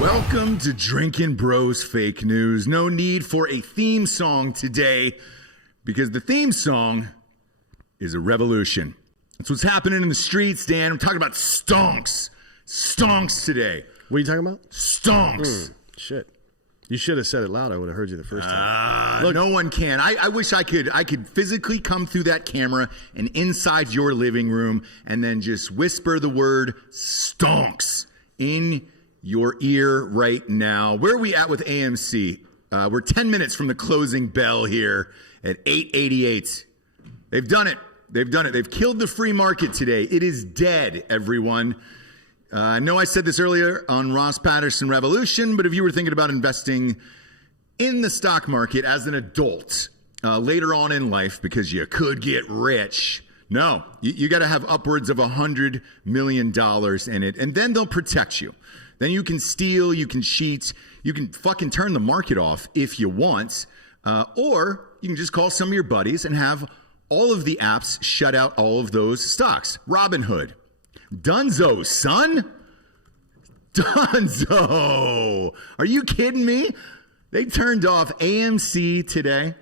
Welcome to Drinkin' Bros Fake News. No need for a theme song today because the theme song is a revolution. That's what's happening in the streets, Dan. I'm talking about stonks. Stonks today. What are you talking about? Stonks. Shit. You should have said it loud. I would have heard you the first time. Look, no one can. I wish I could physically come through that camera and inside your living room and then just whisper the word stonks in your ear right now. Where are we at with AMC? We're 10 minutes from the closing bell here at 8:88. They've done it. They've done it. They've killed the free market today. It is dead, everyone. I know I said this earlier on Ross Patterson Revolution, but if you were thinking about investing in the stock market as an adult later on in life because you could get rich, no, you got to have upwards of $100 million in it, and then they'll protect you. Then you can steal, you can cheat, you can fucking turn the market off if you want, or you can just call some of your buddies and have all of the apps shut out all of those stocks. Robinhood. Dunzo, son. Dunzo. Are you kidding me? They turned off AMC today,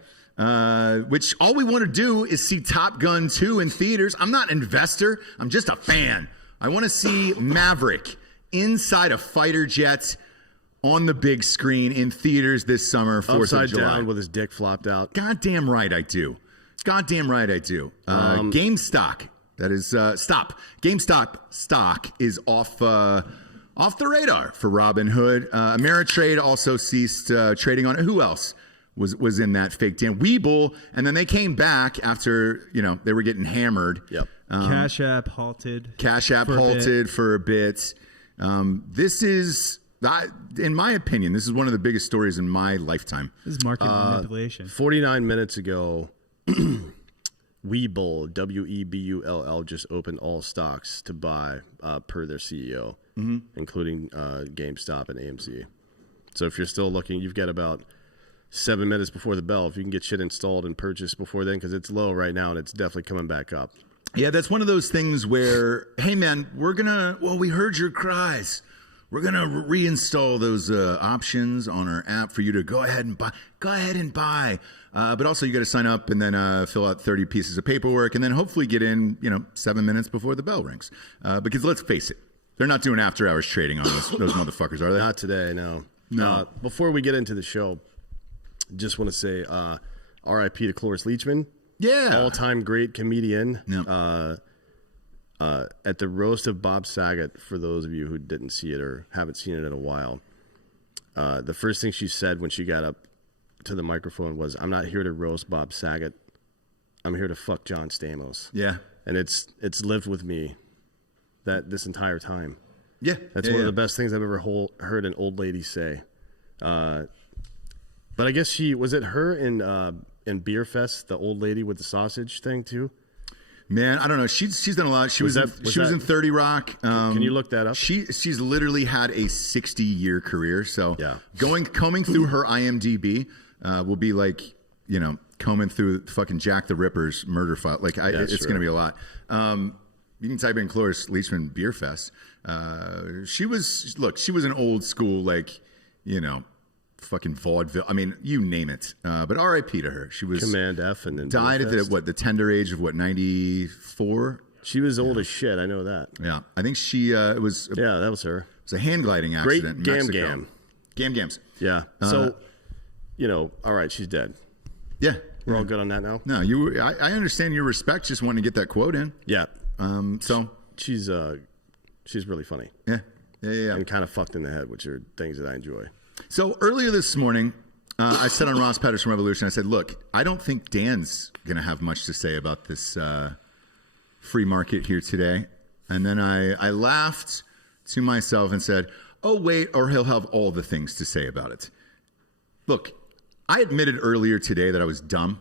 which all we want to do is see Top Gun 2 in theaters. I'm not an investor. I'm just a fan. I want to see Maverick inside a fighter jet on the big screen in theaters this summer, 4th Upside of July. down with his dick flopped out. Goddamn right I do. Goddamn right I do. GameStop. That is stop. GameStop stock is off the radar for Robinhood. Ameritrade also ceased trading on it. Who else was in that fake damn Webull? And then they came back after they were getting hammered. Yep. Cash App halted. Cash App halted for a bit. This is, in my opinion, this is one of the biggest stories in my lifetime. This is market manipulation. 49 minutes ago, Webull, Webull, just opened all stocks to buy per their CEO, including GameStop and AMC. So if you're still looking, you've got about 7 minutes before the bell. If you can get shit installed and purchased before then, because it's low right now and it's definitely coming back up. Yeah, that's one of those things where, hey man, we heard your cries. We're going to reinstall those options on our app for you to go ahead and buy. Go ahead and buy. But also you got to sign up and then fill out 30 pieces of paperwork and then hopefully get in, 7 minutes before the bell rings. Because let's face it, they're not doing after hours trading on those motherfuckers, are they? Not today, no. No. Before we get into the show, just want to say R.I.P. to Cloris Leachman. Yeah. All-time great comedian. Yep. At the roast of Bob Saget, for those of you who didn't see it or haven't seen it in a while, the first thing she said when she got up to the microphone was, "I'm not here to roast Bob Saget. I'm here to fuck John Stamos." Yeah. And it's lived with me this entire time. Yeah. That's one of the best things I've ever heard an old lady say. But I guess was it her in Beer Fest, the old lady with the sausage thing too? Man, I don't know. She's done a lot. She was in 30 Rock. Can you look that up? She's literally had a 60-year career. So yeah. Combing through her IMDb will be like, combing through fucking Jack the Ripper's murder file. Like it's going to be a lot. You can type in Cloris Leachman Beer Fest. She was an old school, fucking vaudeville. I mean, you name it. But R.I.P. to her. She was Command F and then died at the tender age of 94. She was old as shit. I know that. Yeah, I think she that was her. It was a hand gliding accident. Great in Mexico. Gams. Yeah. So, all right, she's dead. Yeah, we're all good on that now. No, I understand your respect. Just wanting to get that quote in. Yeah. So she's really funny. Yeah. And kind of fucked in the head, which are things that I enjoy. So earlier this morning, I said on Ross Patterson Revolution, I said, look, I don't think Dan's going to have much to say about this free market here today. And then I laughed to myself and said, oh, wait, or he'll have all the things to say about it. Look, I admitted earlier today that I was dumb.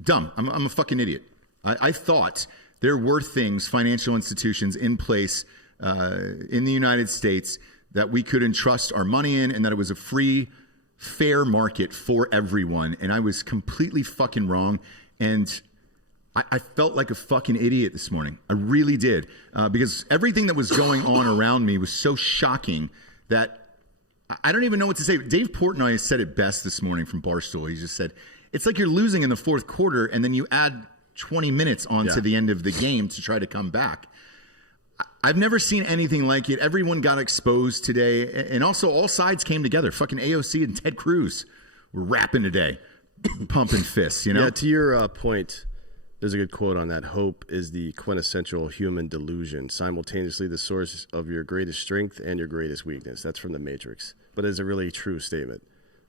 Dumb. I'm a fucking idiot. I thought there were things, financial institutions in place in the United States that we could entrust our money in and that it was a free, fair market for everyone. And I was completely fucking wrong. And I felt like a fucking idiot this morning. I really did. Because everything that was going on around me was so shocking that I don't even know what to say. Dave Portnoy said it best this morning from Barstool. He just said, it's like you're losing in the fourth quarter, and then you add 20 minutes onto the end of the game to try to come back. I've never seen anything like it. Everyone got exposed today, and also all sides came together. Fucking AOC and Ted Cruz were rapping today, pumping fists, you know? Yeah, to your point, there's a good quote on that. Hope is the quintessential human delusion, simultaneously the source of your greatest strength and your greatest weakness. That's from The Matrix, but it's a really true statement.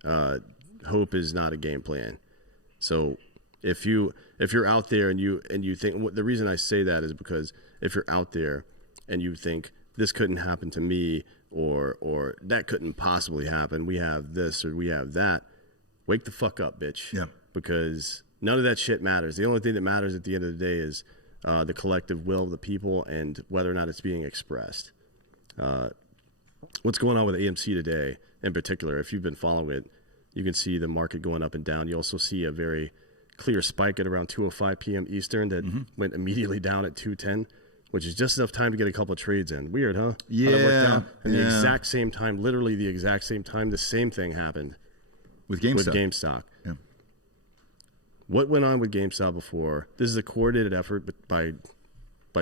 Hope is not a game plan. So if you're out there and you think, the reason I say that is because if you're out there and you think this couldn't happen to me or that couldn't possibly happen, we have this or we have that, wake the fuck up, bitch. Yeah. Because none of that shit matters. The only thing that matters at the end of the day is the collective will of the people and whether or not it's being expressed. What's going on with AMC today in particular, if you've been following it, you can see the market going up and down. You also see a very clear spike at around 2:05 p.m. Eastern that went immediately down at 2:10, which is just enough time to get a couple of trades in. Weird, huh? Yeah. How that worked out. And the exact same time, literally the exact same time, the same thing happened with GameStop. Yeah. What went on with GameStop before? This is a coordinated effort by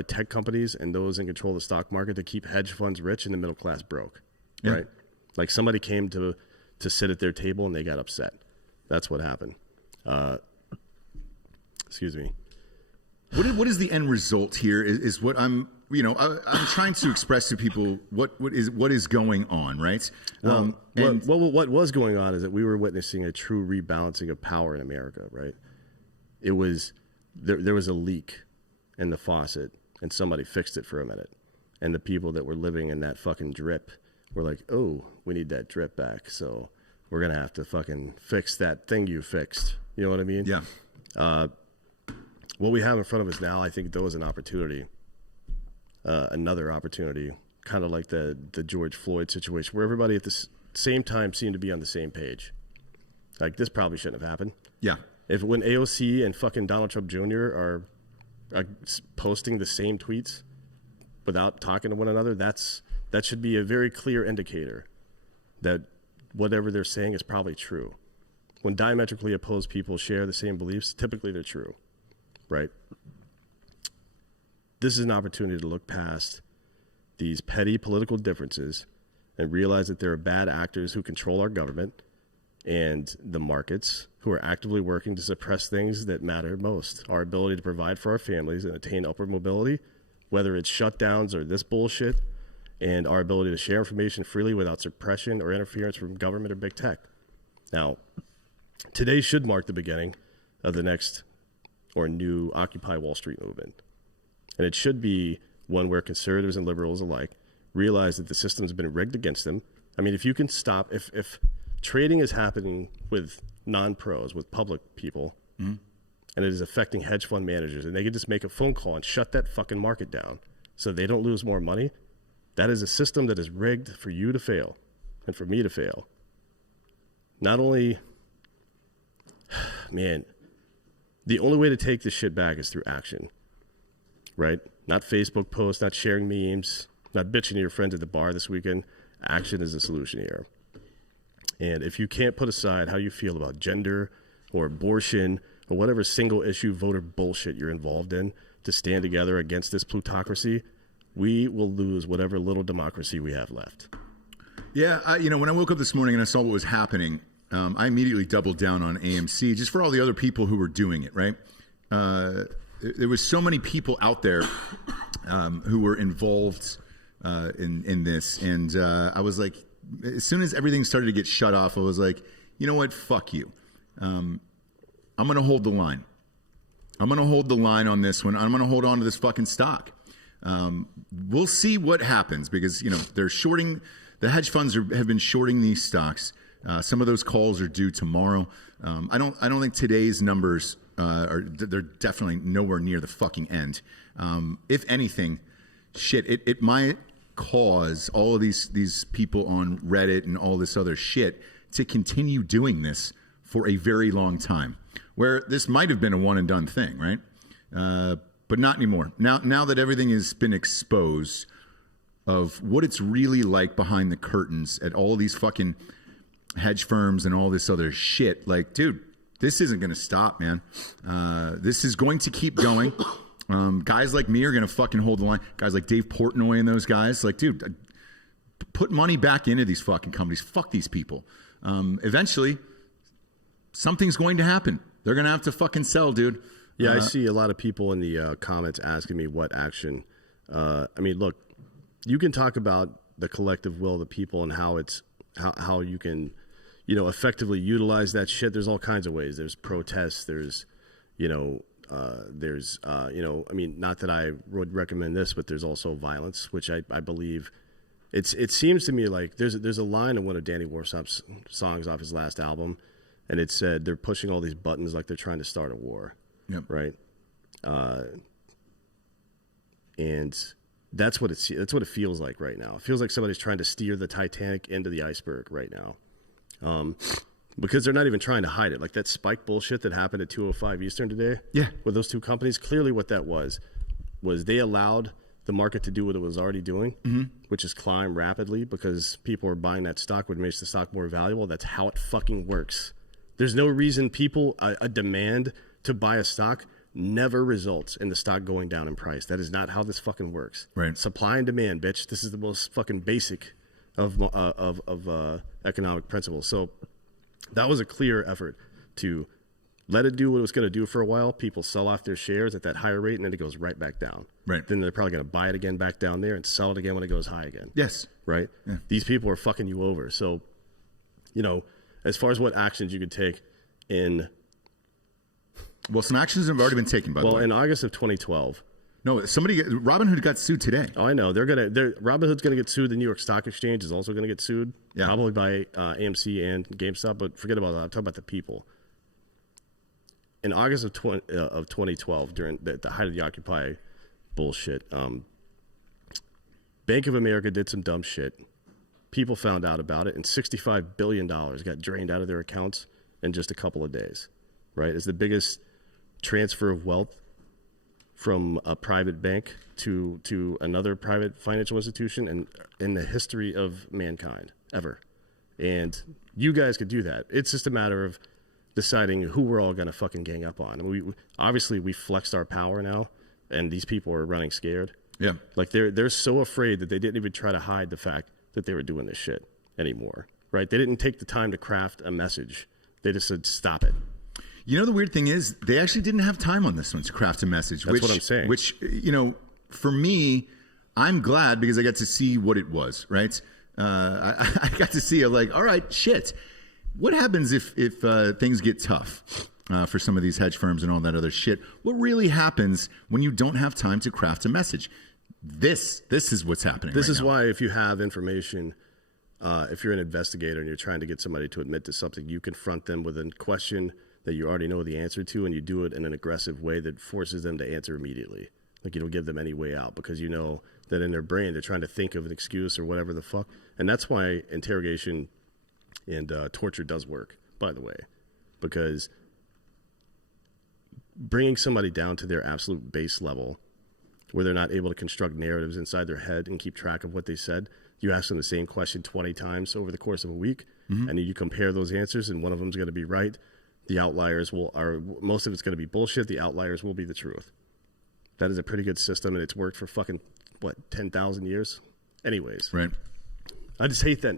tech companies and those in control of the stock market to keep hedge funds rich and the middle class broke, right? Like somebody came to sit at their table and they got upset. That's what happened. Excuse me. What is the end result here? Is what I'm trying to express to people what is going on, right? What was going on is that we were witnessing a true rebalancing of power in America, right? It was there was a leak in the faucet and somebody fixed it for a minute, and the people that were living in that fucking drip were like, oh, we need that drip back, so we're gonna have to fucking fix that thing you fixed. You know what I mean? Yeah. What we have in front of us now, I think, though, is an opportunity, another opportunity, kind of like the George Floyd situation, where everybody at the same time seemed to be on the same page. Like, this probably shouldn't have happened. Yeah. When AOC and fucking Donald Trump Jr. are posting the same tweets without talking to one another, that should be a very clear indicator that whatever they're saying is probably true. When diametrically opposed people share the same beliefs, typically they're true. Right? This is an opportunity to look past these petty political differences and realize that there are bad actors who control our government and the markets who are actively working to suppress things that matter most. Our ability to provide for our families and attain upward mobility, whether it's shutdowns or this bullshit, and our ability to share information freely without suppression or interference from government or big tech. Now, today should mark the beginning of the next or new Occupy Wall Street movement. And it should be one where conservatives and liberals alike realize that the system's been rigged against them. I mean, if you can stop, if trading is happening with non-pros, with public people, and it is affecting hedge fund managers, and they can just make a phone call and shut that fucking market down so they don't lose more money, that is a system that is rigged for you to fail and for me to fail. Not only, man, the only way to take this shit back is through action, right? Not Facebook posts, not sharing memes, not bitching to your friends at the bar this weekend. Action is the solution here. And if you can't put aside how you feel about gender or abortion or whatever single issue voter bullshit you're involved in to stand together against this plutocracy, we will lose whatever little democracy we have left. Yeah, when I woke up this morning and I saw what was happening, I immediately doubled down on AMC just for all the other people who were doing it, right? There was so many people out there who were involved in this. And I was like, as soon as everything started to get shut off, I was like, you know what? Fuck you. I'm going to hold the line. I'm going to hold the line on this one. I'm going to hold on to this fucking stock. We'll see what happens because, they're shorting. The hedge funds have been shorting these stocks. Some of those calls are due tomorrow. I don't think today's numbers they're definitely nowhere near the fucking end. If anything, it might cause all of these people on Reddit and all this other shit to continue doing this for a very long time. Where this might have been a one and done thing, right? But not anymore. Now that everything has been exposed, of what it's really like behind the curtains at all these fucking hedge firms and all this other shit. Like, dude, this isn't going to stop, man. This is going to keep going. Guys like me are going to fucking hold the line. Guys like Dave Portnoy and those guys, like, dude, put money back into these fucking companies. Fuck these people. Eventually, something's going to happen. They're going to have to fucking sell, dude. Yeah, I see a lot of people in the comments asking me what action. I mean, look, you can talk about the collective will of the people and how it's how you can, effectively utilize that shit. There's all kinds of ways. There's protests. There's, I mean, not that I would recommend this, but there's also violence, which I believe. It seems to me like there's a line in one of Danny Warsop's songs off his last album, and it said they're pushing all these buttons like they're trying to start a war. Yep. Right. And that's what it feels like right now. It feels like somebody's trying to steer the Titanic into the iceberg right now. Because they're not even trying to hide it. Like that spike bullshit that happened at 2:05 Eastern today. Yeah. With those two companies, clearly what that was they allowed the market to do what it was already doing, which is climb rapidly because people are buying that stock, which makes the stock more valuable. That's how it fucking works. There's no reason a demand to buy a stock never results in the stock going down in price. That is not how this fucking works. Right. Supply and demand, bitch. This is the most fucking basic of economic principles. So that was a clear effort to let it do what it was going to do for a while. People sell off their shares at that higher rate, and then it goes right back down. Right. Then they're probably going to buy it again back down there and sell it again when it goes high again. Yes. Right? Yeah. These people are fucking you over. So, as far as what actions you could take in... Well, some actions have already been taken, by the way. Well, in August of 2012... No, Robinhood got sued today. Oh, I know. Robinhood's going to get sued. The New York Stock Exchange is also going to get sued. Yeah. Probably by AMC and GameStop, but forget about that. I'm talking about the people. In August of 2012, during the height of the Occupy bullshit, Bank of America did some dumb shit. People found out about it, and $65 billion got drained out of their accounts in just a couple of days. Right? It's the biggest transfer of wealth from a private bank to another private financial institution and in the history of mankind ever. And you guys could do that. It's just a matter of deciding who we're all going to fucking gang up on. And obviously we flexed our power now, and these people are running scared. Yeah. Like they're so afraid that they didn't even try to hide the fact that they were doing this shit anymore. Right? They didn't take the time to craft a message. They just said, stop it. You know, the weird thing is they actually didn't have time on this one to craft a message. That's what I'm saying. Which, for me, I'm glad because I got to see what it was, right? I got to see it like, all right, shit. What happens if things get tough for some of these hedge firms and all that other shit? What really happens when you don't have time to craft a message? This is what's happening. This is now. why if you have information, if you're an investigator and you're trying to get somebody to admit to something, you confront them with a question that you already know the answer to, and you do it in an aggressive way that forces them to answer immediately. Like you don't give them any way out because you know that in their brain they're trying to think of an excuse or whatever the fuck. And that's why interrogation and torture does work, by the way, because bringing somebody down to their absolute base level where they're not able to construct narratives inside their head and keep track of what they said. You ask them the same question 20 times over the course of a week, and you compare those answers, and one of them is going to be right. The outliers most of it's going to be bullshit. The outliers will be the truth. That is a pretty good system, and it's worked for fucking, 10,000 years? Anyways. Right. I just hate that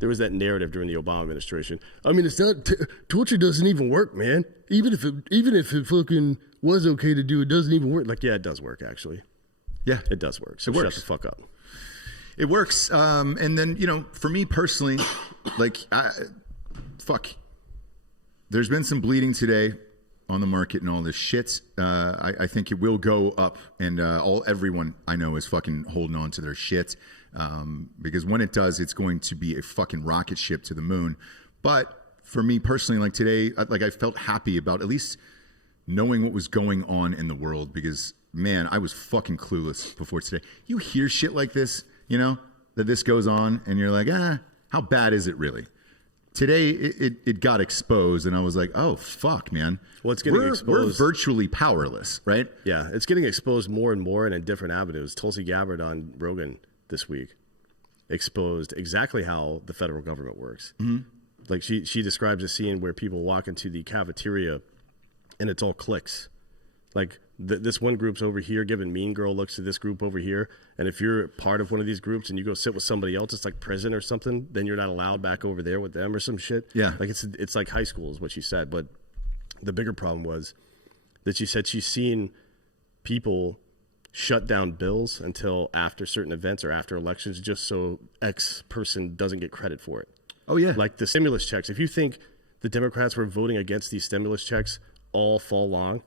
there was that narrative during the Obama administration. I mean, it's not, torture doesn't even work, man. Even if it fucking was okay to do, it doesn't even work. Like, yeah, it does work, actually. Yeah. It does work. So it shut works. the fuck up. It works. And then, for me personally, like, there's been some bleeding today on the market and all this shit. I think it will go up, and everyone I know is fucking holding on to their shit because when it does, it's going to be a fucking rocket ship to the moon. But for me personally, like today, I felt happy about at least knowing what was going on in the world because, man, I was fucking clueless before today. You hear shit like this, that this goes on, and you're like, how bad is it really? Today, it got exposed, and I was like, oh, fuck, man. Well, it's getting exposed. We're virtually powerless, right? Yeah, it's getting exposed more and more and in different avenues. Tulsi Gabbard on Rogan this week exposed exactly how the federal government works. Like she describes a scene where people walk into the cafeteria and it's all cliques. Like this one group's over here giving mean girl looks to this group over here. And if you're part of one of these groups and you go sit with somebody else, it's like prison or something, then you're not allowed back over there with them or some shit. Yeah. Like it's like high school is what she said. But the bigger problem was that she said she's seen people shut down bills until after certain events or after elections just so X person doesn't get credit for it. Oh, yeah. Like the stimulus checks. If you think the Democrats were voting against these stimulus checks all fall long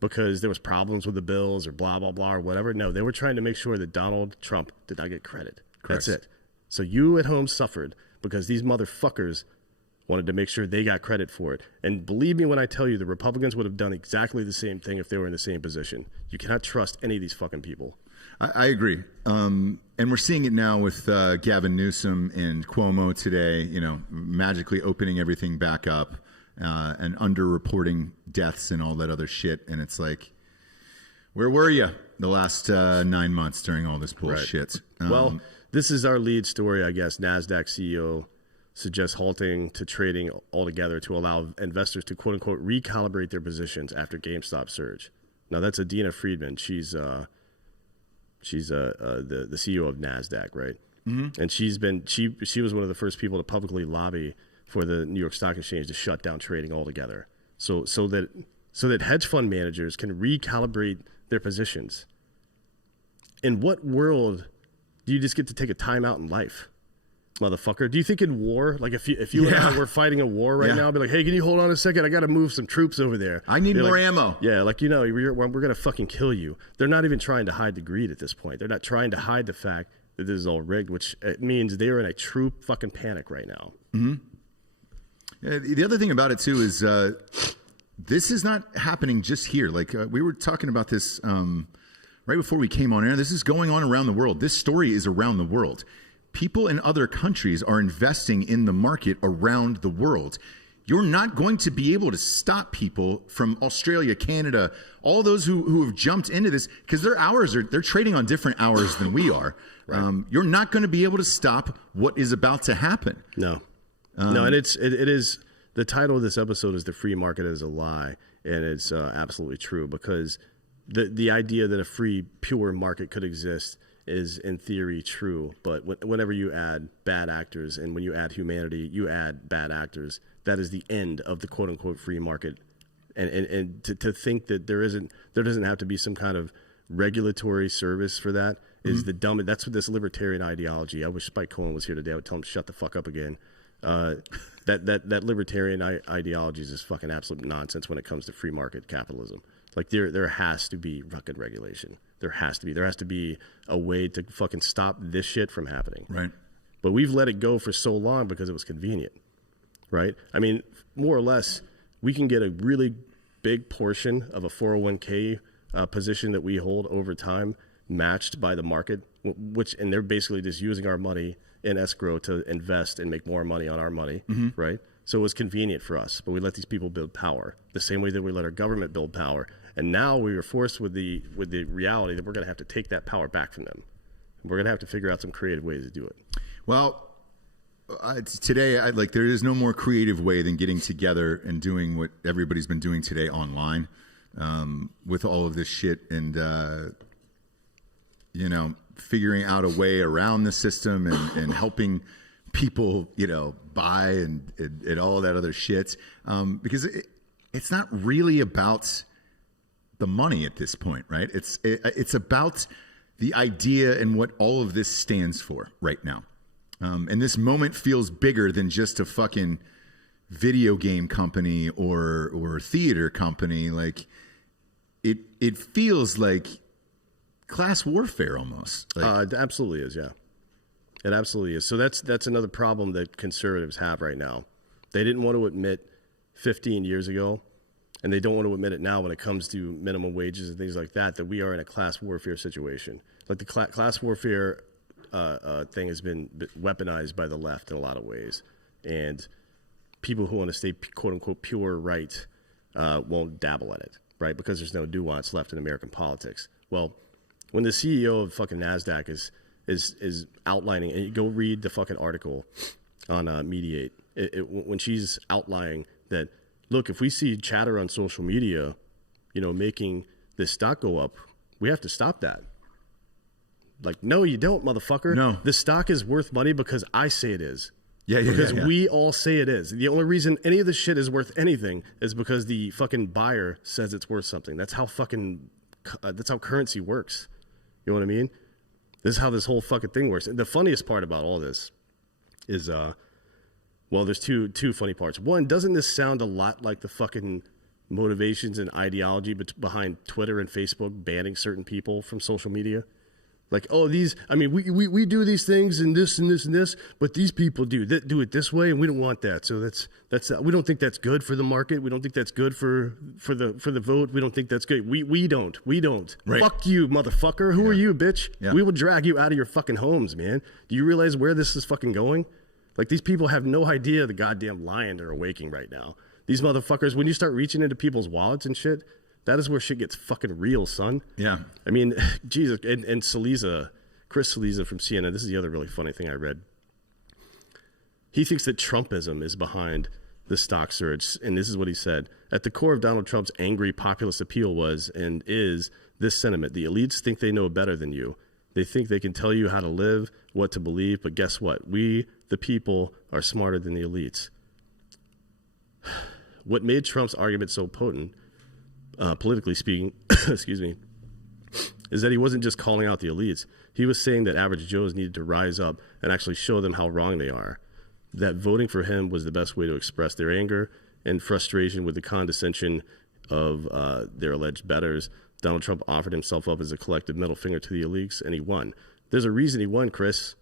because there was problems with the bills or blah, blah, blah, or whatever. No, they were trying to make sure that Donald Trump did not get credit. Correct. That's it. So you at home suffered because these motherfuckers wanted to make sure they got credit for it. And believe me when I tell you, the Republicans would have done exactly the same thing if they were in the same position. You cannot trust any of these fucking people. I agree. And we're seeing it now with Gavin Newsom and Cuomo today, you know, magically opening everything back up and underreporting deaths and all that other shit. And it's like, where were you the last 9 months during all this bullshit? Right. Well, this is our lead story, I guess. NASDAQ CEO suggests halting to trading altogether to allow investors to, quote unquote, recalibrate their positions after GameStop surge. Now, that's Adina Friedman. She's the CEO of NASDAQ, right? Mm-hmm. And she was one of the first people to publicly lobby for the New York Stock Exchange to shut down trading altogether, so that hedge fund managers can recalibrate their positions. In what world do you just get to take a time out in life, motherfucker? Do you think in war, like if you and I were fighting a war right now, I'd be like, hey, can you hold on a second? I got to move some troops over there. I need more ammo. Yeah, like, you know, we're going to fucking kill you. They're not even trying to hide the greed at this point. They're not trying to hide the fact that this is all rigged, which it means they're in a true fucking panic right now. Mm-hmm. The other thing about it, too, is this is not happening just here. Like, we were talking about this right before we came on air. This is going on around the world. This story is around the world. People in other countries are investing in the market around the world. You're not going to be able to stop people from Australia, Canada, all those who have jumped into this, because they're trading on different hours than we are. Right. You're not going to be able to stop what is about to happen. No. No, and it is the title of this episode is "The Free Market is a Lie," and it's absolutely true, because the idea that a free, pure market could exist is in theory true, but whenever you add bad actors and when you add humanity, you add bad actors, that is the end of the quote unquote free market. And to think that there doesn't have to be some kind of regulatory service for that is the dumb. That's what this libertarian ideology. I wish Spike Cohen was here today. I would tell him to shut the fuck up again. That libertarian ideology is just fucking absolute nonsense when it comes to free market capitalism. Like there has to be fucking regulation. There has to be a way to fucking stop this shit from happening. Right. But we've let it go for so long because it was convenient. Right? I mean, more or less, we can get a really big portion of a 401k position that we hold over time matched by the market, and they're basically just using our money in escrow to invest and make more money on our money, right? So it was convenient for us, but we let these people build power the same way that we let our government build power. And now we are forced with the reality that we're going to have to take that power back from them. We're going to have to figure out some creative ways to do it. Well, today, there is no more creative way than getting together and doing what everybody's been doing today online, with all of this shit and, figuring out a way around the system and helping people, buy and all that other shit. Because it's not really about the money at this point, right? It's about the idea and what all of this stands for right now. And this moment feels bigger than just a fucking video game company or theater company. Like it feels like class warfare almost. It absolutely is, yeah. It absolutely is. So that's another problem that conservatives have right now. They didn't want to admit 15 years ago, and they don't want to admit it now when it comes to minimum wages and things like that we are in a class warfare situation. Like the class warfare thing has been weaponized by the left in a lot of ways, and people who want to stay quote unquote pure right won't dabble in it, right? Because there's no nuance left in American politics. Well, when the CEO of fucking NASDAQ is is outlining, and you go read the fucking article on Mediate, when she's outlining that, look, if we see chatter on social media, making this stock go up, we have to stop that. Like, no, you don't, motherfucker. No. The stock is worth money because I say it is. Yeah. Because we all say it is. The only reason any of this shit is worth anything is because the fucking buyer says it's worth something. That's how currency works. You know what I mean? This is how this whole fucking thing works. And the funniest part about all this is, there's two funny parts. One, doesn't this sound a lot like the fucking motivations and ideology behind Twitter and Facebook banning certain people from social media? Like, we do these things and this and this and this, but these people do it this way, and we don't want that. So that's we don't think that's good for the market. We don't think that's good for the vote. We don't think that's good. We don't. Right. Fuck you, motherfucker. Who are you, bitch? Yeah. We will drag you out of your fucking homes, man. Do you realize where this is fucking going? Like, these people have no idea the goddamn lion they're awaking right now. These motherfuckers, when you start reaching into people's wallets and shit, that is where shit gets fucking real, son. Yeah. I mean, Jesus. And Chris Cillizza from CNN, this is the other really funny thing I read. He thinks that Trumpism is behind the stock surge. And this is what he said. At the core of Donald Trump's angry populist appeal was and is this sentiment. The elites think they know better than you. They think they can tell you how to live, what to believe. But guess what? We, the people, are smarter than the elites. What made Trump's argument so potent, politically speaking, excuse me, is that he wasn't just calling out the elites. He was saying that average Joes needed to rise up and actually show them how wrong they are. That voting for him was the best way to express their anger and frustration with the condescension of their alleged betters. Donald Trump offered himself up as a collective middle finger to the elites, and he won. There's a reason he won, Chris.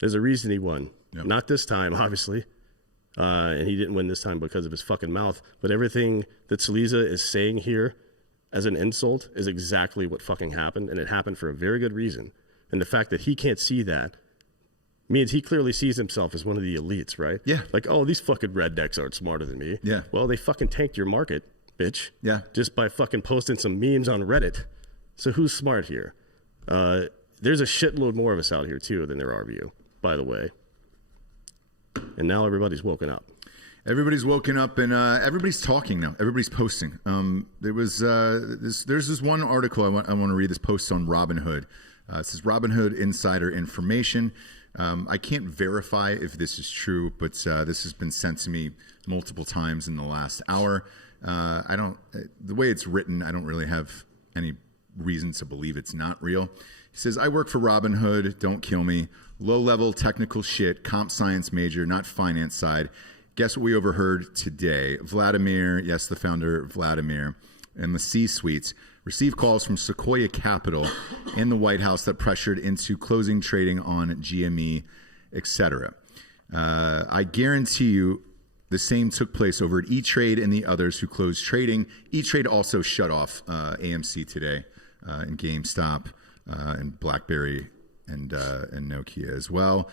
There's a reason he won. Yep. Not this time, obviously. And he didn't win this time because of his fucking mouth. But everything that Cillizza is saying here as an insult is exactly what fucking happened. And it happened for a very good reason. And the fact that he can't see that means he clearly sees himself as one of the elites, right? Yeah. Like, oh, these fucking rednecks aren't smarter than me. Yeah. Well, they fucking tanked your market, bitch. Yeah. Just by fucking posting some memes on Reddit. So who's smart here? There's a shitload more of us out here, too, than there are of you, by the way. And now everybody's woken up. Everybody's woken up, and everybody's talking now. Everybody's posting. There's this one article I want to read. This post on Robinhood. It says Robinhood insider information. I can't verify if this is true, but this has been sent to me multiple times in the last hour. The way it's written, I don't really have any reason to believe it's not real. He says, I work for Robinhood. Don't kill me. Low-level technical shit, comp science major, not finance side. Guess what we overheard today? Vladimir, yes, the founder, Vladimir, and the C-suites received calls from Sequoia Capital and the White House that pressured into closing trading on GME, etc. I guarantee you the same took place over at E-Trade and the others who closed trading. E-Trade also shut off AMC today and GameStop and BlackBerry and Nokia as well.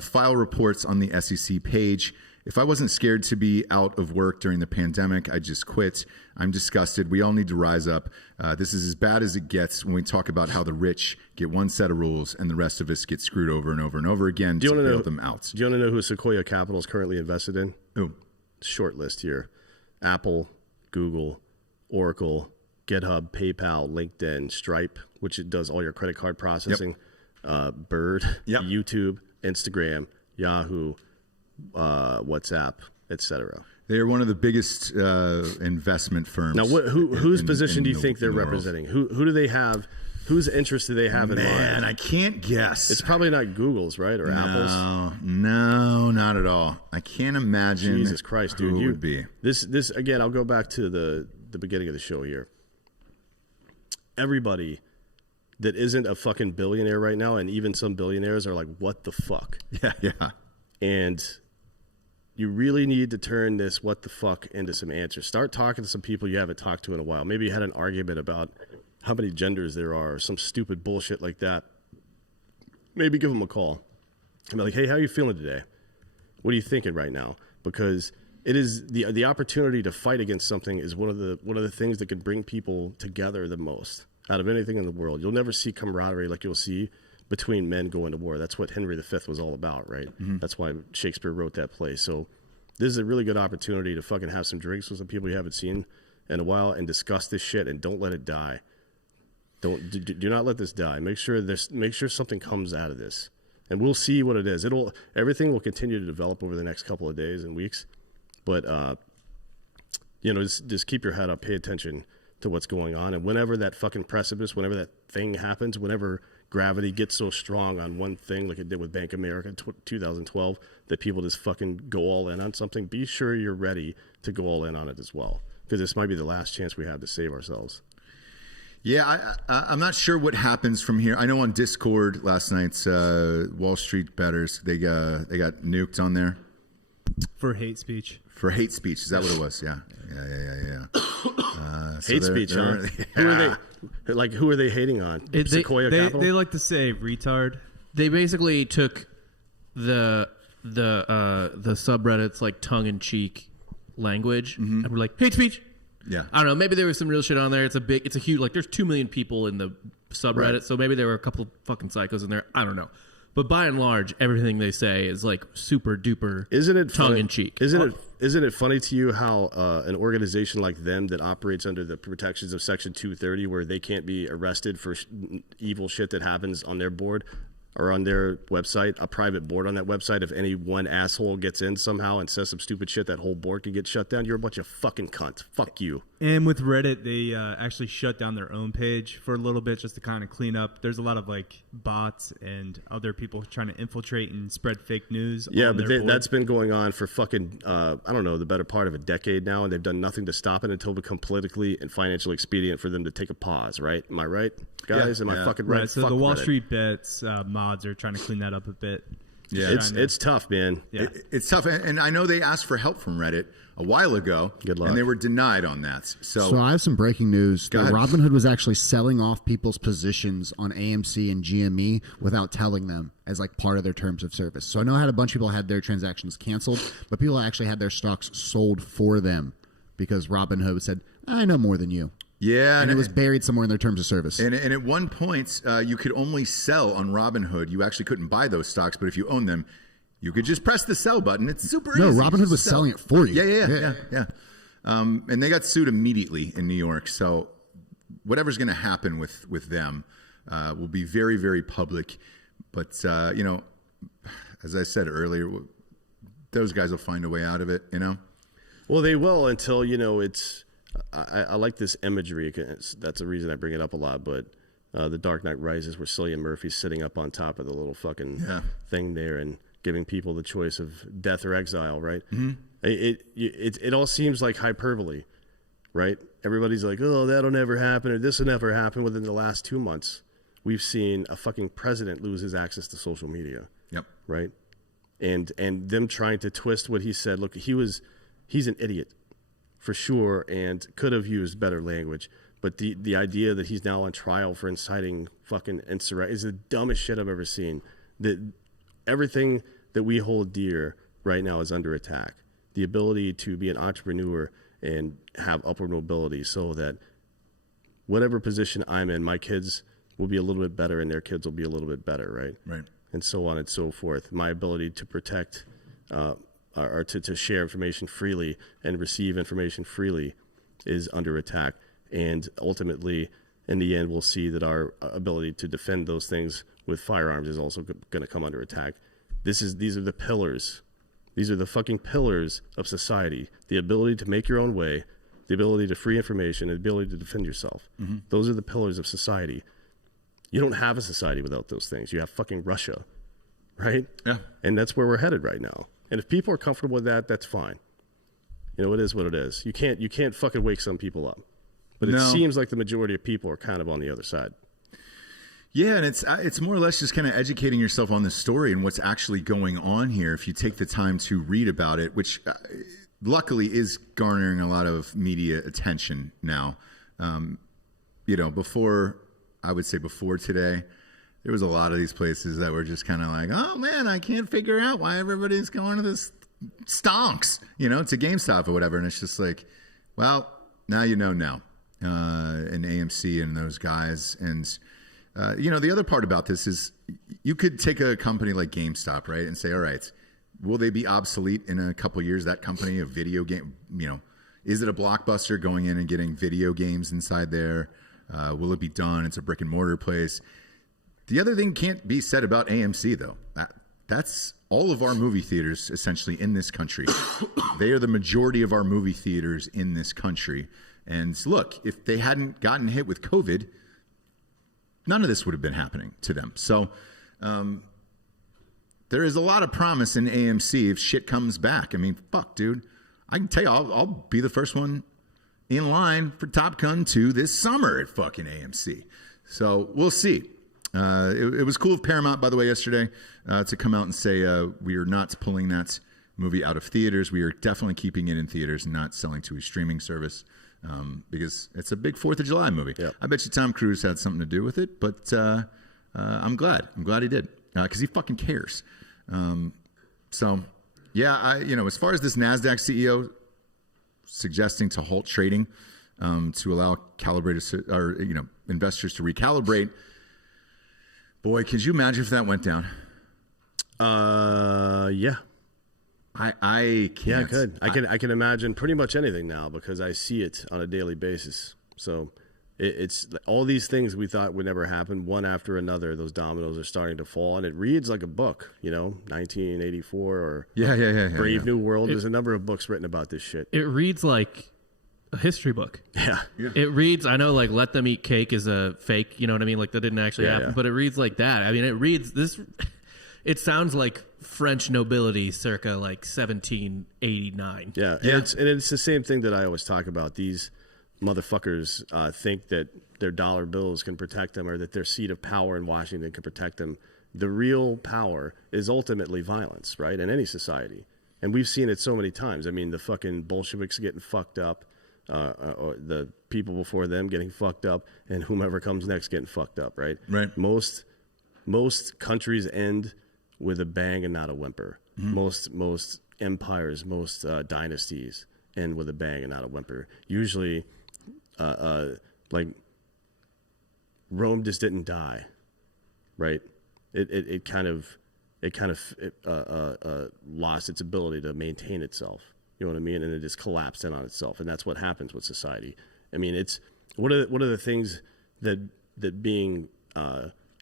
File reports on the SEC page. If I wasn't scared to be out of work during the pandemic, I'd just quit. I'm disgusted. We all need to rise up. This is as bad as it gets when we talk about how the rich get one set of rules and the rest of us get screwed over and over and over again to bail them out. Do you want to know who Sequoia Capital is currently invested in? Who? Short list here. Apple, Google, Oracle, GitHub, PayPal, LinkedIn, Stripe, which it does all your credit card processing. Yep. Bird, yep. YouTube, Instagram, Yahoo, WhatsApp, etc. They are one of the biggest investment firms. Now, whose position do you think they're representing? Who do they have? Whose interest do they have in mind? Man, I can't guess. It's probably not Google's, right, or Apple's. No, not at all. I can't imagine. Jesus Christ, dude! Who it would be this again? I'll go back to the beginning of the show here. Everybody that isn't a fucking billionaire right now, and even some billionaires are like, what the fuck? Yeah. And you really need to turn this what the fuck into some answers. Start talking to some people you haven't talked to in a while. Maybe you had an argument about how many genders there are or some stupid bullshit like that. Maybe give them a call. And be like, hey, how are you feeling today? What are you thinking right now? Because it is the opportunity to fight against something is one of the things that can bring people together the most out of anything in the world. You'll never see camaraderie like you'll see between men going to war. That's what Henry V was all about, right? That's why Shakespeare wrote that play. So this is a really good opportunity to fucking have some drinks with some people you haven't seen in a while and discuss this shit, and don't let it die. Do not let this die. Make sure something comes out of this, and we'll see what it is. Everything will continue to develop over the next couple of days and weeks, but just keep your head up, pay attention to what's going on, and whenever that fucking precipice, whenever that thing happens, whenever gravity gets so strong on one thing, like it did with Bank of America in 2012, that people just fucking go all in on something, be sure you're ready to go all in on it as well, because this might be the last chance we have to save ourselves. Yeah, I'm not sure what happens from here. I know on Discord last night's Wall Street bettors, they got nuked on there. For hate speech. For hate speech. Is that what it was? Yeah. Hate speech, huh? Yeah. Who are they hating on? Sequoia Capital? They like to say retard. They basically took the subreddit's like tongue-in-cheek language and were like, hate speech. Yeah. I don't know. Maybe there was some real shit on there. It's a huge, like, there's 2 million people in the subreddit, right. So maybe there were a couple of fucking psychos in there. I don't know. But by and large, everything they say is like super duper tongue in cheek. Isn't it funny to you how an organization like them that operates under the protections of Section 230, where they can't be arrested for evil shit that happens on their board or on their website, a private board on that website, if any one asshole gets in somehow and says some stupid shit, that whole board could get shut down? You're a bunch of fucking cunts. Fuck you. And with Reddit, they actually shut down their own page for a little bit just to kind of clean up. There's a lot of like bots and other people trying to infiltrate and spread fake news. Yeah, but that's been going on for fucking, I don't know, the better part of a decade now, and they've done nothing to stop it until it become politically and financially expedient for them to take a pause, right? Am I right, guys? Am I fucking right? Right, so fuck the Wall Reddit. Street Bets mods are trying to clean that up a bit. Yeah, it's tough, man. Yeah. It's tough, and I know they asked for help from Reddit a while ago, Good luck. and they were denied on that. So I have some breaking news. Robinhood was actually selling off people's positions on AMC and GME without telling them as like part of their terms of service. So I know I had a bunch of people had their transactions canceled, but people actually had their stocks sold for them because Robinhood said, "I know more than you." Yeah, and it was buried somewhere in their terms of service. And at one point, you could only sell on Robinhood. You actually couldn't buy those stocks, but if you own them, you could just press the sell button. It's super easy. No, Robinhood was selling it for you. Yeah. And they got sued immediately in New York. So whatever's going to happen with them will be very, very public. But, as I said earlier, those guys will find a way out of it, Well, they will until, it's... I like this imagery. That's the reason I bring it up a lot. But The Dark Knight Rises, where Cillian Murphy's sitting up on top of the little fucking thing there and giving people the choice of death or exile, right? Mm-hmm. It all seems like hyperbole, right? Everybody's like, oh, that'll never happen or this will never happen. Within the last 2 months, we've seen a fucking president lose his access to social media. Yep. Right? And them trying to twist what he said. Look, he's an idiot. For sure, and could have used better language. But the idea that he's now on trial for inciting fucking insurrection is the dumbest shit I've ever seen. Everything that we hold dear right now is under attack. The ability to be an entrepreneur and have upward mobility so that whatever position I'm in, my kids will be a little bit better and their kids will be a little bit better, right? Right. And so on and so forth. My ability to protect... or to share information freely and receive information freely is under attack. And ultimately, in the end, we'll see that our ability to defend those things with firearms is also going to come under attack. These are the pillars. These are the fucking pillars of society. The ability to make your own way, the ability to free information, and the ability to defend yourself. Mm-hmm. Those are the pillars of society. You don't have a society without those things. You have fucking Russia, right? Yeah. And that's where we're headed right now. And if people are comfortable with that, that's fine. It is what it is. You can't fucking wake some people up. But it seems like the majority of people are kind of on the other side. Yeah, and it's more or less just kind of educating yourself on the story and what's actually going on here. If you take the time to read about it, which luckily is garnering a lot of media attention now. Before today, there was a lot of these places that were just kind of like, oh man, I can't figure out why everybody's going to this stonks, to GameStop or whatever. And it's just like, well, now you know now. And AMC and those guys. And The other part about this is you could take a company like GameStop, right, and say, all right, will they be obsolete in a couple years? That company of video game, is it a Blockbuster going in and getting video games inside there? Will it be done? It's a brick and mortar place. The other thing can't be said about AMC, though. That's all of our movie theaters essentially in this country. They are the majority of our movie theaters in this country. And look, if they hadn't gotten hit with COVID, none of this would have been happening to them. So there is a lot of promise in AMC if shit comes back. I mean, fuck, dude. I can tell you, I'll be the first one in line for Top Gun 2 this summer at fucking AMC. So we'll see. It was cool of Paramount, by the way, yesterday to come out and say we are not pulling that movie out of theaters. We are definitely keeping it in theaters and not selling to a streaming service because it's a big 4th of July movie. Yep. I bet you Tom Cruise had something to do with it, but I'm glad. I'm glad he did because he fucking cares. So, yeah, as far as this NASDAQ CEO suggesting to halt trading to allow investors to recalibrate. Boy, could you imagine if that went down? Yeah. I can't. Yeah, I could. I can imagine pretty much anything now because I see it on a daily basis. So it's all these things we thought would never happen, one after another. Those dominoes are starting to fall, and it reads like a book. 1984 or Brave New World. There's a number of books written about this shit. It reads like a history book. Yeah. It reads, I know, like Let Them Eat Cake is a fake, you know what I mean? Like that didn't actually happen, but it reads like that. I mean, it reads this, it sounds like French nobility circa like 1789. Yeah. And it's the same thing that I always talk about. These motherfuckers think that their dollar bills can protect them or that their seat of power in Washington can protect them. The real power is ultimately violence, right? In any society. And we've seen it so many times. I mean, the fucking Bolsheviks getting fucked up. Or the people before them getting fucked up, and whomever comes next getting fucked up, right? Right. Most countries end with a bang and not a whimper. Mm-hmm. Most empires, most dynasties end with a bang and not a whimper. Usually, like Rome just didn't die, right? It kind of lost its ability to maintain itself. You know what I mean? And it just collapsed in on itself, and that's what happens with society. I mean, it's what are the things that being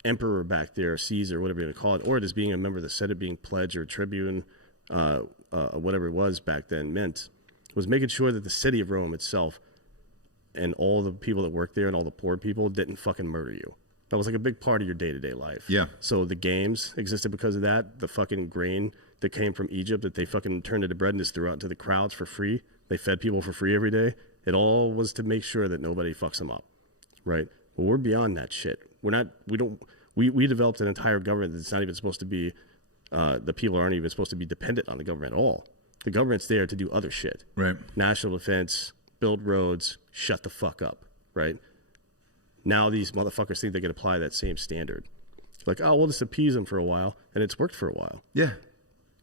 emperor back there, Caesar, whatever you want to call it, or just being a member of the Senate, being pledge or tribune, whatever it was back then, meant was making sure that the city of Rome itself and all the people that worked there and all the poor people didn't fucking murder you. That was like a big part of your day-to-day life. Yeah. So the games existed because of that. The fucking grain that came from Egypt that they fucking turned into bread and just threw out to the crowds for free. They fed people for free every day. It all was to make sure that nobody fucks them up, right? Well, we're beyond that shit. We developed an entire government that's not even supposed to be, the people aren't even supposed to be dependent on the government at all. The government's there to do other shit. Right. National defense, build roads, shut the fuck up, right? Now these motherfuckers think they can apply that same standard. Like, oh, we'll just appease them for a while, and it's worked for a while. Yeah.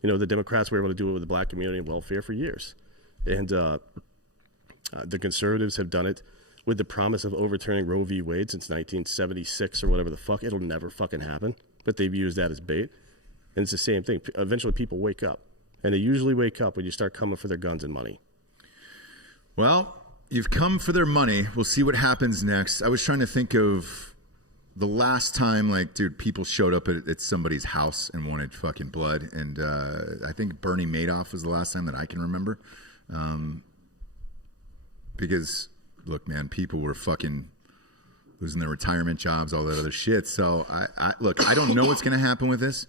The Democrats were able to do it with the black community and welfare for years. And the conservatives have done it with the promise of overturning Roe v. Wade since 1976 or whatever the fuck. It'll never fucking happen. But they've used that as bait. And it's the same thing. Eventually people wake up. And they usually wake up when you start coming for their guns and money. Well, you've come for their money. We'll see what happens next. I was trying to think of the last time, people showed up at somebody's house and wanted fucking blood. And I think Bernie Madoff was the last time that I can remember. Because, look, man, people were fucking losing their retirement jobs, all that other shit. So, I don't know what's going to happen with this.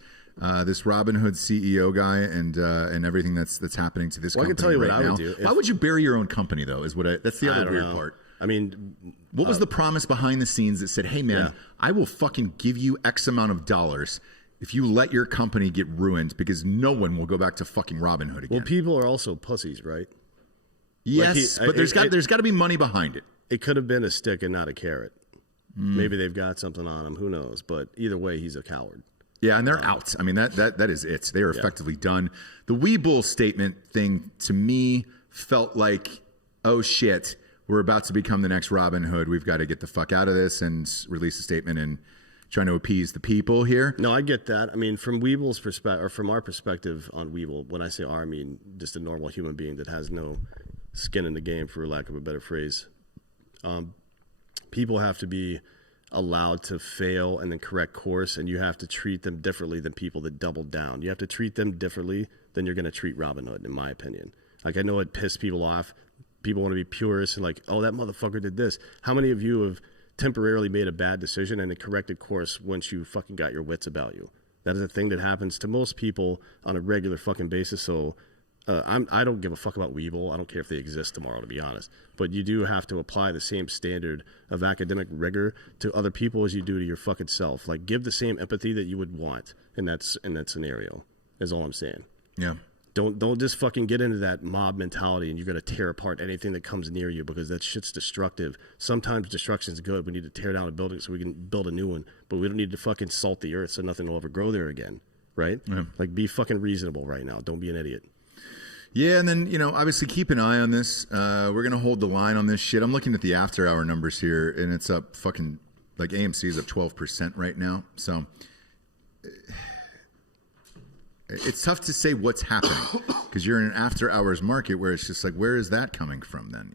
This Robin Hood CEO guy and everything that's happening to this company I can tell you right what now. I would do. Why would you bury your own company, though? That's the other weird part. I mean, what was the promise behind the scenes that said, hey, man, I will fucking give you X amount of dollars if you let your company get ruined because no one will go back to fucking Robin Hood again? Well, people are also pussies, right? Yes, but there's got to be money behind it. It could have been a stick and not a carrot. Maybe they've got something on him. Who knows? But either way, he's a coward. Yeah, and they're out. I mean, that is it. They are effectively done. The Weeble statement thing, to me, felt like, oh, shit, we're about to become the next Robin Hood. We've got to get the fuck out of this and release a statement. And trying to appease the people here. No, I get that. I mean, from Weeble's perspective, or from our perspective on Weeble, when I say our, I mean just a normal human being that has no skin in the game, for lack of a better phrase. People have to be allowed to fail and then correct course, and you have to treat them differently than people that double down. You have to treat them differently than you're going to treat Robinhood, in my opinion. Like, I know it pissed people off. People want to be purists and like, oh, that motherfucker did this. How many of you have temporarily made a bad decision and then corrected course once you fucking got your wits about you? That is a thing that happens to most people on a regular fucking basis. So I don't give a fuck about Weeble. I don't care if they exist tomorrow, to be honest. But you do have to apply the same standard of academic rigor to other people as you do to your fucking self. Like, give the same empathy that you would want in that scenario, is all I'm saying. Yeah. Don't just fucking get into that mob mentality and you're going to tear apart anything that comes near you, because that shit's destructive. Sometimes destruction is good. We need to tear down a building so we can build a new one. But we don't need to fucking salt the earth so nothing will ever grow there again. Right? Yeah. Like, be fucking reasonable right now. Don't be an idiot. Yeah, and then, obviously keep an eye on this. We're going to hold the line on this shit. I'm looking at the after-hour numbers here, and it's up fucking, like, AMC is up 12% right now. So it's tough to say what's happening because you're in an after-hours market where it's just like, where is that coming from then,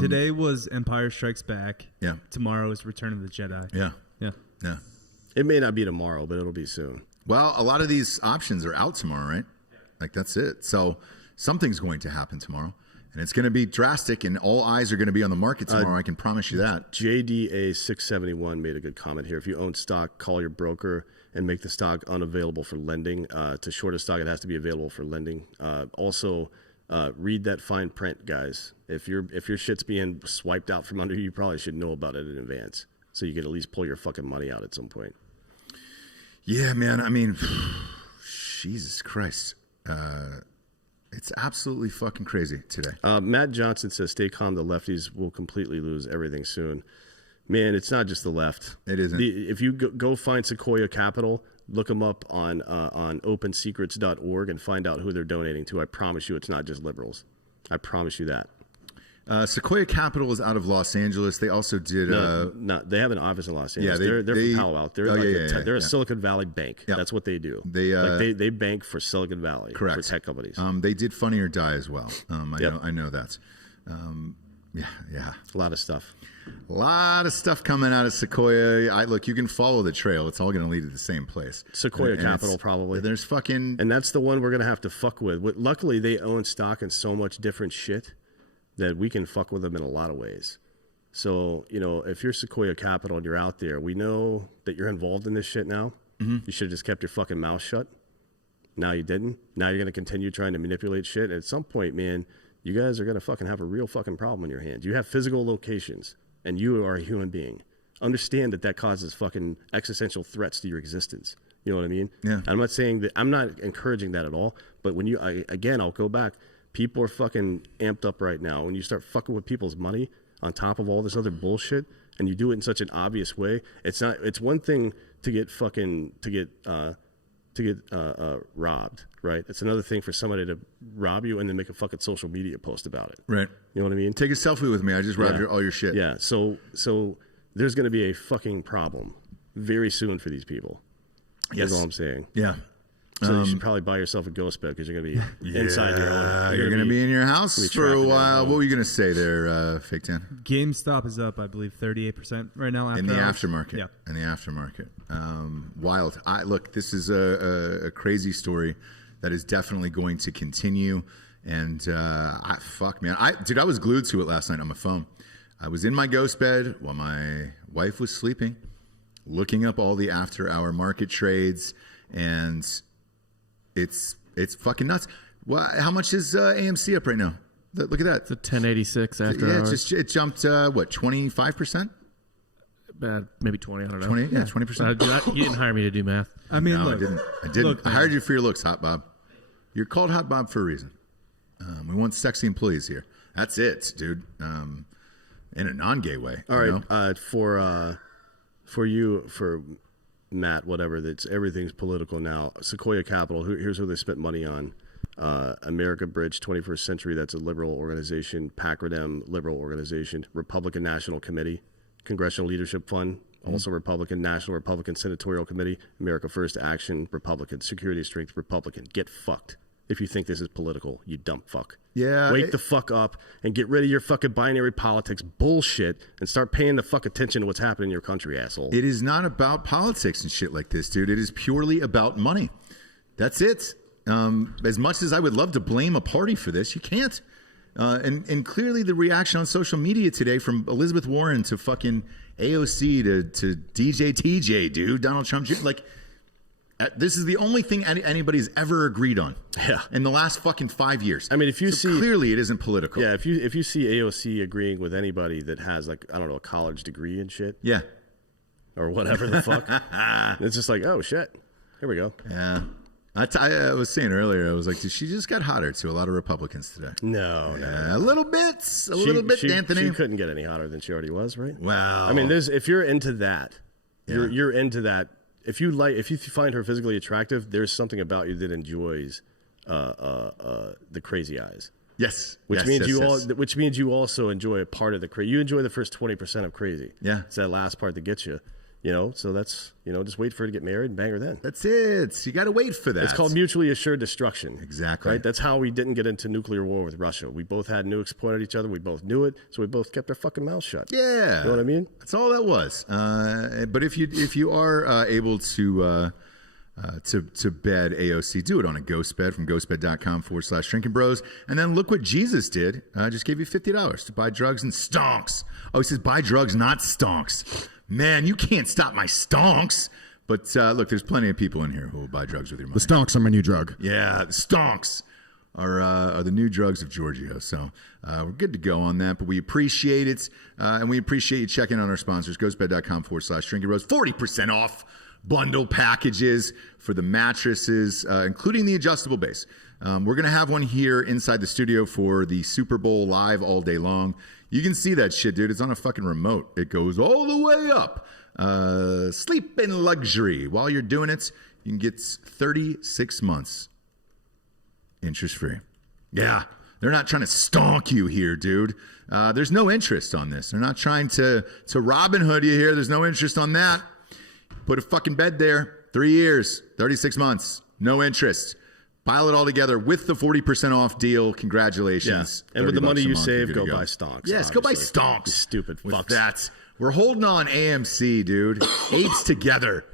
Today was Empire Strikes Back. Yeah. Tomorrow is Return of the Jedi. Yeah. Yeah. Yeah. It may not be tomorrow, but it'll be soon. Well, a lot of these options are out tomorrow, right? Like, that's it. So something's going to happen tomorrow, and it's going to be drastic, and all eyes are going to be on the market tomorrow. I can promise you that. JDA671 made a good comment here. If you own stock, call your broker and make the stock unavailable for lending. To short a stock, it has to be available for lending. Also, read that fine print, guys. If your shit's being swiped out from under you, you probably should know about it in advance, so you can at least pull your fucking money out at some point. Yeah, man. I mean, Jesus Christ. It's absolutely fucking crazy today. Matt Johnson says, stay calm. The lefties will completely lose everything soon. Man, it's not just the left. It isn't. If you go find Sequoia Capital, look them up on opensecrets.org and find out who they're donating to. I promise you it's not just liberals. I promise you that. Sequoia Capital is out of Los Angeles. They also did. No, they have an office in Los Angeles. Yeah, they're from Palo Alto. They're a Silicon Valley bank. Yeah. That's what they do. They bank for Silicon Valley. Correct. For tech companies. They did Funny or Die as well. I know that. Yeah. A lot of stuff. A lot of stuff coming out of Sequoia. Look, you can follow the trail. It's all going to lead to the same place. Sequoia Capital, probably. There's fucking. And that's the one we're going to have to fuck with. Luckily, they own stock in so much different shit that we can fuck with them in a lot of ways. So, if you're Sequoia Capital and you're out there, we know that you're involved in this shit now. Mm-hmm. You should have just kept your fucking mouth shut. Now you didn't. Now you're going to continue trying to manipulate shit. At some point, man, you guys are going to fucking have a real fucking problem in your hands. You have physical locations, and you are a human being. Understand that causes fucking existential threats to your existence. You know what I mean? Yeah. I'm not saying that. I'm not encouraging that at all. But when I'll go back. People are fucking amped up right now. When you start fucking with people's money on top of all this other bullshit, and you do it in such an obvious way, it's not. It's one thing to get robbed, right? It's another thing for somebody to rob you and then make a fucking social media post about it. Right. You know what I mean? Take a selfie with me. I just robbed all your shit. Yeah. So there's going to be a fucking problem very soon for these people. Yes. That's all I'm saying. Yeah. So you should probably buy yourself a ghost bed because you're going to be inside your own. You're going to be in your house for a while. What were you going to say there, Fake Tan? GameStop is up, I believe, 38% right now. In the aftermarket. Yeah. In the aftermarket. Wild. Look, this is a crazy story that is definitely going to continue. And fuck, man. I was glued to it last night on my phone. I was in my ghost bed while my wife was sleeping, looking up all the after-hour market trades, and it's fucking nuts. Well, how much is AMC up right now? Look at that. It's a 1086 after hours. It jumped 25%? Maybe 20. I don't know. 20, yeah, 20%. You didn't hire me to do math. I mean, no, look, I didn't. Look, I hired you for your looks, Hot Bob. You're called Hot Bob for a reason. We want sexy employees here. That's it, dude. In a non-gay way. All right. For Matt, whatever, everything's political now. Sequoia Capital, here's who they spent money on. America Bridge 21st Century, that's a liberal organization. Pacradem, liberal organization. Republican National Committee, Congressional Leadership Fund, also Republican, National Republican Senatorial Committee, America First Action, Republican, Security Strength, Republican. Get fucked. If you think this is political, you dumb fuck. Yeah. Wake the fuck up and get rid of your fucking binary politics bullshit and start paying the fuck attention to what's happening in your country, asshole. It is not about politics and shit like this, dude. It is purely about money. That's it. As much as I would love to blame a party for this, you can't. And clearly the reaction on social media today from Elizabeth Warren to fucking AOC to DJ TJ, dude, Donald Trump Jr., like, this is the only thing anybody's ever agreed on. Yeah. In the last fucking 5 years. I mean, if you see clearly it isn't political. Yeah, if you see AOC agreeing with anybody that has, like, I don't know, a college degree and shit. Yeah. Or whatever the fuck. It's just like, oh shit. Here we go. Yeah. I was saying earlier, I was like, she just got hotter to a lot of Republicans today. No. A little bit, Anthony. She couldn't get any hotter than she already was, right? Wow. I mean, if you're into that, you're into that. If you find her physically attractive, there's something about you that enjoys the crazy eyes. Yes. Which means you also enjoy a part of the crazy. You enjoy the first 20% of crazy. Yeah. It's that last part that gets you. So that's, just wait for her to get married and bang her then. That's it. You got to wait for that. It's called mutually assured destruction. Exactly. Right? That's how we didn't get into nuclear war with Russia. We both had nukes pointed at each other. We both knew it. So we both kept our fucking mouths shut. Yeah. You know what I mean? That's all that was. But if you are able to bed AOC, do it on a ghost bed from ghostbed.com/Drinkin Bros. And then look what Jesus did. Just gave you $50 to buy drugs and stonks. Oh, he says buy drugs, not stonks. Man, you can't stop my stonks. But look, there's plenty of people in here who will buy drugs with your money. The stonks are my new drug. Yeah, the stonks are the new drugs of Giorgio. So we're good to go on that. But we appreciate it. And we appreciate you checking on our sponsors. Ghostbed.com/Drinkin Bros. 40% off bundle packages for the mattresses, including the adjustable base. We're going to have one here inside the studio for the Super Bowl live all day long. You can see that shit, dude. It's on a fucking remote. It goes all the way up. Sleep in luxury. While you're doing it, you can get 36 months interest-free. Yeah, they're not trying to stonk you here, dude. There's no interest on this. They're not trying to Robin Hood you here. There's no interest on that. Put a fucking bed there. 3 years, 36 months, no interest. Pile it all together with the 40% off deal. Congratulations. Yeah. And with the money you save, go buy stonks. Yes, go buy stonks. Stupid fucks. That. We're holding on AMC, dude. Apes together.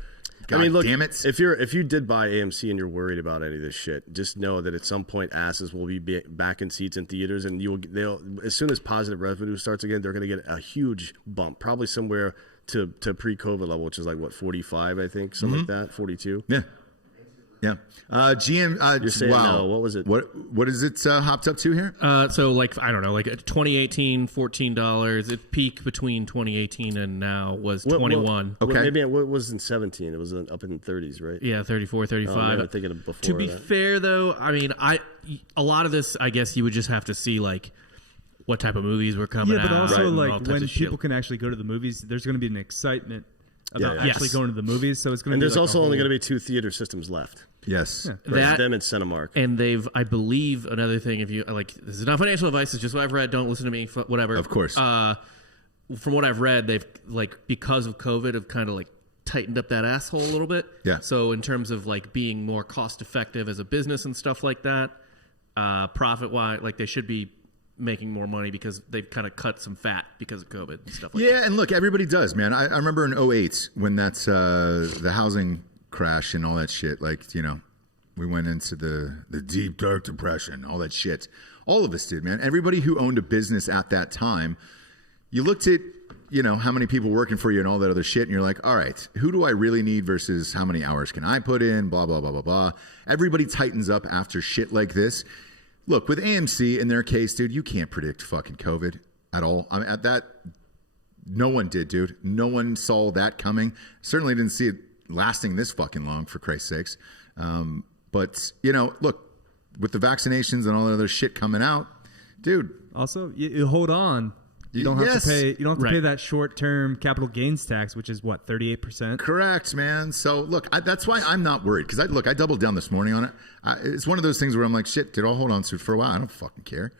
God look, damn it. If you did buy AMC and you're worried about any of this shit, just know that at some point asses will be back in seats in theaters, and they'll as soon as positive revenue starts again, they're going to get a huge bump, probably somewhere to pre-COVID level, which is like what, 45, I think, something like that, 42. Yeah. Yeah. GM. You're saying wow. no. What was it? What is it hopped up to here? So like, I don't know, like 2018, $14. It peaked between 2018 and now was 21. Okay. Maybe what was in 17? It was up in the 30s, right? Yeah, 34, 35. I'm thinking of before to be that. fair, though, I mean, a lot of this, I guess you would just have to see like what type of movies were coming out. Yeah, but also and like all types when of shit. people can actually go to there's going to be an excitement about Yeah. actually Yes. going to the movies. So it's going to And be there's like also only going to be 2 theater systems left. Yes. Yeah. Right? That- Them and Cinemark. And they've, I believe, another thing, if you like, this is not financial advice, it's just what I've read. Don't listen to me, whatever. Of course. From what I've read, they've, like, because of COVID, have kind of like tightened up that asshole a little bit. Yeah. So in terms of like being more cost effective as a business and stuff like that, profit wise, like they should be making more money because they've kind of cut some fat because of COVID and stuff like that. Yeah, and look, everybody does, man. I remember in 2008 when that's the housing crash and all that shit. Like, we went into the deep, dark depression, all that shit. All of us did, man. Everybody who owned a business at that time, you looked at, how many people working for you and all that other shit, and you're like, all right, who do I really need versus how many hours can I put in, blah, blah, blah, blah, blah. Everybody tightens up after shit like this. Look, with AMC, in their case, dude, you can't predict fucking COVID at all. I mean, at that, no one did, dude. No one saw that coming. Certainly didn't see it lasting this fucking long, for Christ's sakes. But, look, with the vaccinations and all that other shit coming out, dude. Also, you hold on. You don't have to pay. You don't have to Right. pay that short-term capital gains tax, which is what, 38%. Correct, man. So look, that's why I'm not worried, because I doubled down this morning on it. It's one of those things where I'm like, shit, dude, I'll hold on to it for a while. I don't fucking care.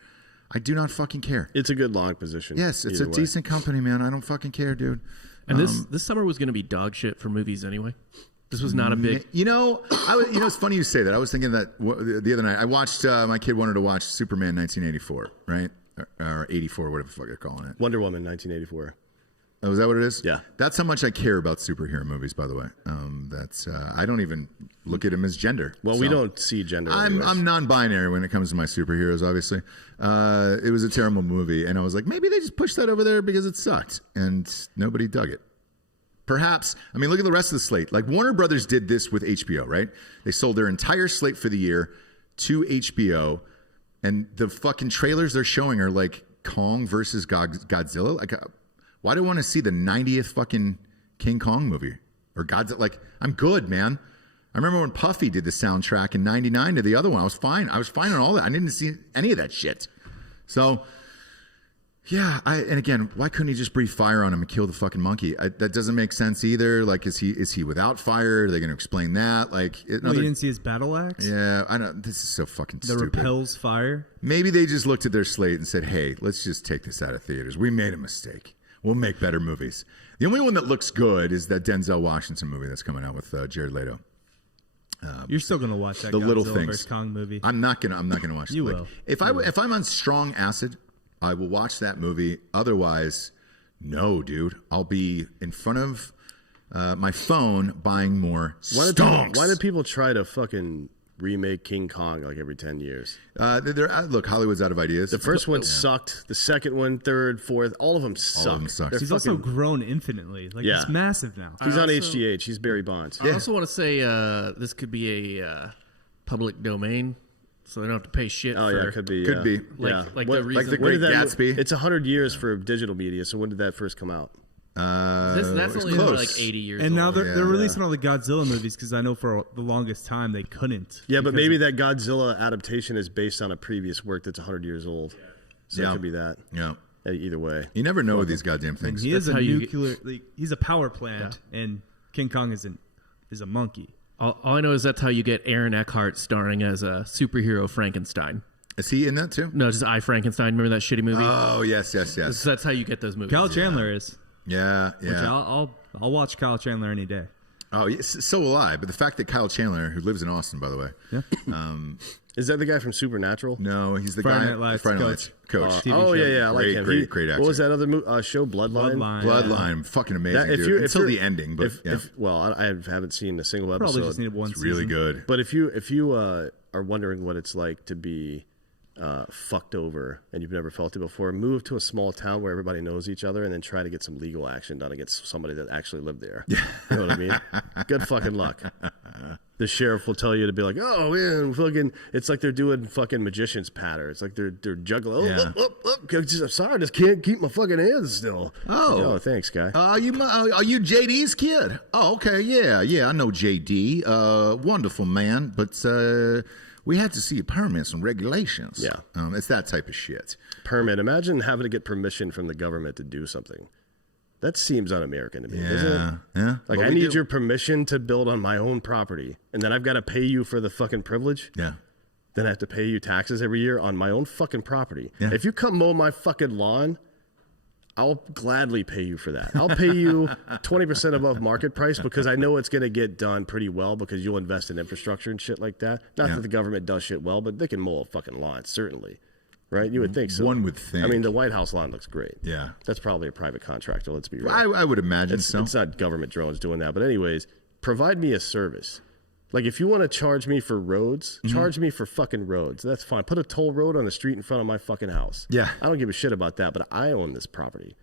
I do not fucking care. It's a good long position. Yes, it's a decent company, man. I don't fucking care, dude. And this summer was going to be dog shit for movies anyway. This was not a big. It's funny you say that. I was thinking that the other night. I watched. My kid wanted to watch Superman 1984, right, or 84, whatever the fuck they're calling it. Wonder Woman 1984. Oh, is that what it is? Yeah. That's how much I care about superhero movies, by the way. I don't even look at them as gender. Well, we don't see gender. I'm non-binary when it comes to my superheroes, obviously. It was a terrible movie, and I was like, maybe they just pushed that over there because it sucked, and nobody dug it. Perhaps, I mean, look at the rest of the slate. Like, Warner Brothers did this with HBO, right? They sold their entire slate for the year to HBO, and the fucking trailers they're showing are like Kong versus Godzilla. Like, why do I want to see the 90th fucking King Kong movie? Or Godzilla? Like, I'm good, man. I remember when Puffy did the soundtrack in 99 to the other one. I was fine. I was fine on all that. I didn't see any of that shit. So... yeah, and again, why couldn't he just breathe fire on him and kill the fucking monkey? That doesn't make sense either. Like, is he without fire? Are they going to explain that? Like, you didn't see his battle axe? Yeah, I know. This is so fucking that stupid. repels fire? Maybe they just looked at their slate and said, hey, let's just take this out of theaters. We made a mistake. We'll make better movies. The only one that looks good is that Denzel Washington movie that's coming out with Jared Leto. You're still gonna watch that the Godzilla little things. vs. Kong movie? I'm not gonna watch it. You like, will. If I'm on strong acid, I will watch that movie. Otherwise, no, dude. I'll be in front of my phone buying more stonks. Why do people try to fucking remake King Kong like every 10 years? Look, Hollywood's out of ideas. The first one sucked. The second one, third, fourth, all of them suck. All of them suck. He's also grown infinitely. Like, he's massive now. He's on HGH. He's Barry Bonds. I also want to say this could be a public domain. So they don't have to pay shit. Oh, yeah, it could be. Could be. Like the Great Gatsby. It's 100 years for digital media. So when did that first come out? That's only like 80 years and now old. they're releasing all the Godzilla movies because I know for the longest time they couldn't. Yeah, but maybe that Godzilla adaptation is based on a previous work that's 100 years old. So it could be that. Yeah. Either way. You never know with these goddamn things. He is a nuclear. He's a power plant, and King Kong is a monkey. All I know is that's how you get Aaron Eckhart starring as a superhero Frankenstein. Is he in that too? No, just I, Frankenstein. Remember that shitty movie? Oh, yes. That's how you get those movies. Kyle Chandler is. Yeah. Which I'll watch Kyle Chandler any day. Oh, yes, so will I. But the fact that Kyle Chandler, who lives in Austin, by the way, is that the guy from Supernatural? No, he's the Friday guy. Night Lights Friday Night coach. Coach. Oh, yeah, I like him. Great actor. What was that other show? Bloodline? Bloodline. Fucking amazing, dude. Until the ending, but I haven't seen a single episode. Probably just needed one season. Really good. But if you are wondering what it's like to be fucked over and you've never felt it before, move to a small town where everybody knows each other and then try to get some legal action done against somebody that actually lived there. You know what I mean? Good fucking luck. The sheriff will tell you to be like, oh man, fucking, it's like they're doing fucking magician's patter. It's like they're juggling. I'm sorry, I just can't keep my fucking hands still. Oh, thanks, guy. Are you JD's kid? Oh, okay, yeah, I know JD. Wonderful man, but we had to see permits and regulations. Yeah, it's that type of shit. Permit. Imagine having to get permission from the government to do something. That seems un-American to me, doesn't it? Yeah. Like, I need your permission to build on my own property, and then I've got to pay you for the fucking privilege? Yeah. Then I have to pay you taxes every year on my own fucking property. Yeah. If you come mow my fucking lawn, I'll gladly pay you for that. I'll pay you 20% above market price because I know it's going to get done pretty well because you'll invest in infrastructure and shit like that. Not that the government does shit well, but they can mow a fucking lawn, certainly. Right? You would think so. One would think. I mean, the White House lawn looks great. Yeah. That's probably a private contractor, let's be real. I would imagine so. It's not government drones doing that. But anyways, provide me a service. Like, if you want to charge me for roads, charge me for fucking roads. That's fine. Put a toll road on the street in front of my fucking house. Yeah. I don't give a shit about that, but I own this property.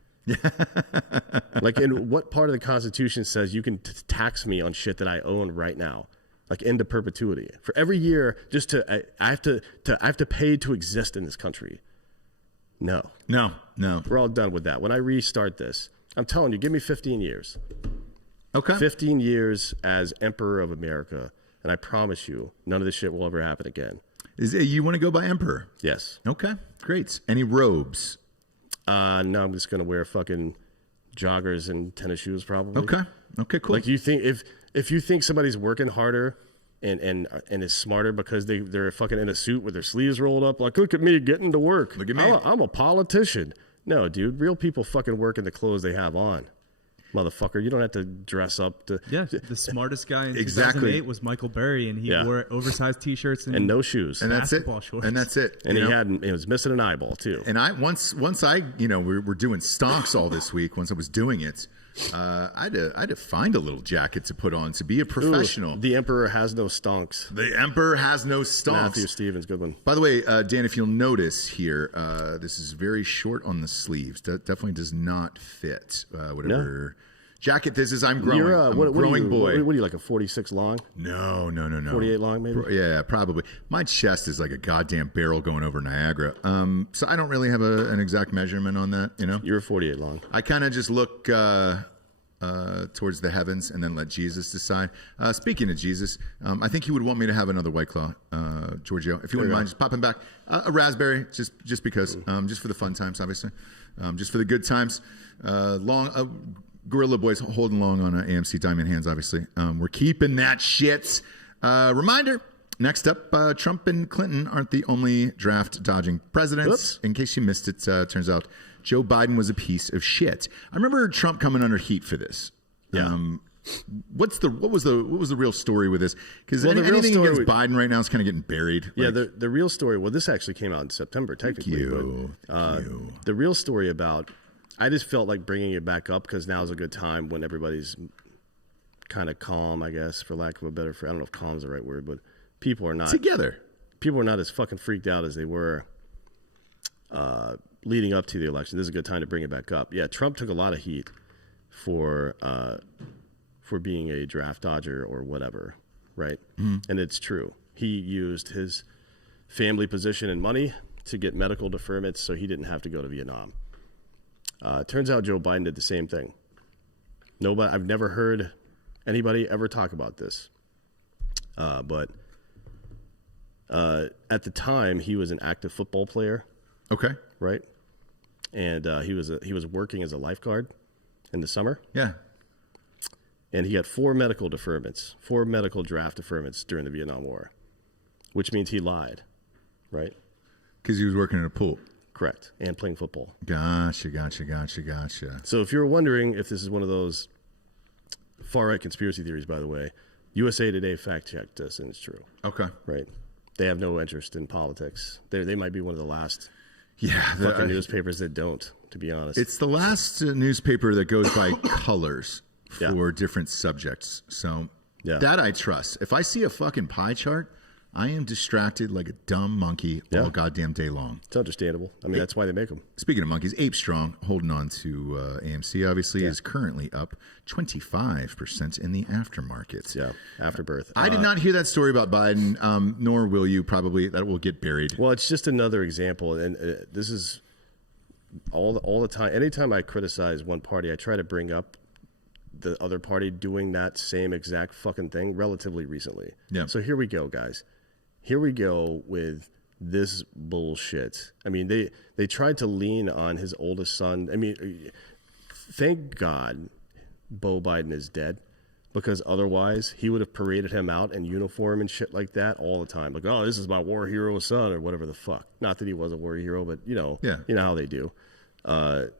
Like, in what part of the Constitution says you can tax me on shit that I own right now? Like, into perpetuity. For every year, just I have to pay to exist in this country. No. We're all done with that. When I restart this, I'm telling you, give me 15 years. Okay. 15 years as Emperor of America, and I promise you, none of this shit will ever happen again. You want to go by Emperor? Yes. Okay, great. Any robes? No, I'm just gonna wear fucking joggers and tennis shoes, probably. Okay, cool. Like, you think if you think somebody's working harder and is smarter because they're fucking in a suit with their sleeves rolled up. Like, look at me getting to work. Look at me. I'm a politician. No, dude, real people fucking work in the clothes they have on. Motherfucker, you don't have to dress up to. Yeah, the smartest guy in Exactly. 2008 was Michael Berry, and he wore oversized T-shirts and no shoes, and that's it. basketball shorts. And that's it. and he was missing an eyeball too. And I once I we're doing stonks all this week. Once I was doing it, I had to find a little jacket to put on to be a professional. Ooh, the Emperor has no stonks. The Emperor has no stonks. Matthew Stevens, good one. By the way, Dan, if you'll notice here, this is very short on the sleeves. That definitely does not fit whatever jacket this is. I'm growing. You're, I'm a growing boy. What are you, like a 46 long? No. 48 long, maybe? Yeah, probably. My chest is like a goddamn barrel going over Niagara. So I don't really have an exact measurement on that, You're 48 long. I kind of just look towards the heavens and then let Jesus decide. Speaking of Jesus, I think he would want me to have another White Claw, Giorgio. If you wouldn't mind just popping back a raspberry, just because, just for the fun times, obviously, just for the good times. Gorilla Boys holding long on AMC Diamond Hands, obviously. We're keeping that shit. Reminder, next up, Trump and Clinton aren't the only draft-dodging presidents. Oops. In case you missed it, turns out Joe Biden was a piece of shit. I remember Trump coming under heat for this. Yeah. What was the real story with this? Because Well, the real anything story against Biden right now is kind of getting buried. Yeah, the real story, well, this actually came out in September, technically. The real story about, I just felt like bringing it back up because now is a good time when everybody's kind of calm, I guess, for lack of a better phrase. I don't know if calm is the right word, but people are not. Together. People are not as fucking freaked out as they were leading up to the election. This is a good time to bring it back up. Yeah, Trump took a lot of heat for being a draft dodger or whatever, right? And it's true. He used his family position and money to get medical deferments so he didn't have to go to Vietnam. Turns out Joe Biden did the same thing. I've never heard anybody ever talk about this. But at the time, he was an active football player. Okay. Right? And he was working as a lifeguard in the summer. Yeah. And he had 4 medical draft deferments during the Vietnam War, which means he lied, right? Because he was working in a pool. Correct. And playing football. Gotcha. So if you're wondering if this is one of those far-right conspiracy theories, by the way, USA Today fact-checked this, and it's true. Okay. Right? They have no interest in politics. They might be one of the last Yeah, fucking newspapers that don't, to be honest. It's the last newspaper that goes by colors for different subjects. So that I trust. If I see a fucking pie chart, I am distracted like a dumb monkey all goddamn day long. It's understandable. I mean, that's why they make them. Speaking of monkeys, Ape Strong, holding on to AMC, obviously, is currently up 25% in the aftermarket. Yeah, afterbirth. I did not hear that story about Biden, nor will you probably. That will get buried. Well, it's just another example, and this is all the time. Anytime I criticize one party, I try to bring up the other party doing that same exact fucking thing relatively recently. Yeah. So here we go, guys. Here we go with this bullshit. I mean, they tried to lean on his oldest son. I mean, thank God Beau Biden is dead, because otherwise he would have paraded him out in uniform and shit like that all the time. Like, oh, this is my war hero son or whatever the fuck. Not that he was a war hero, but you know how they do.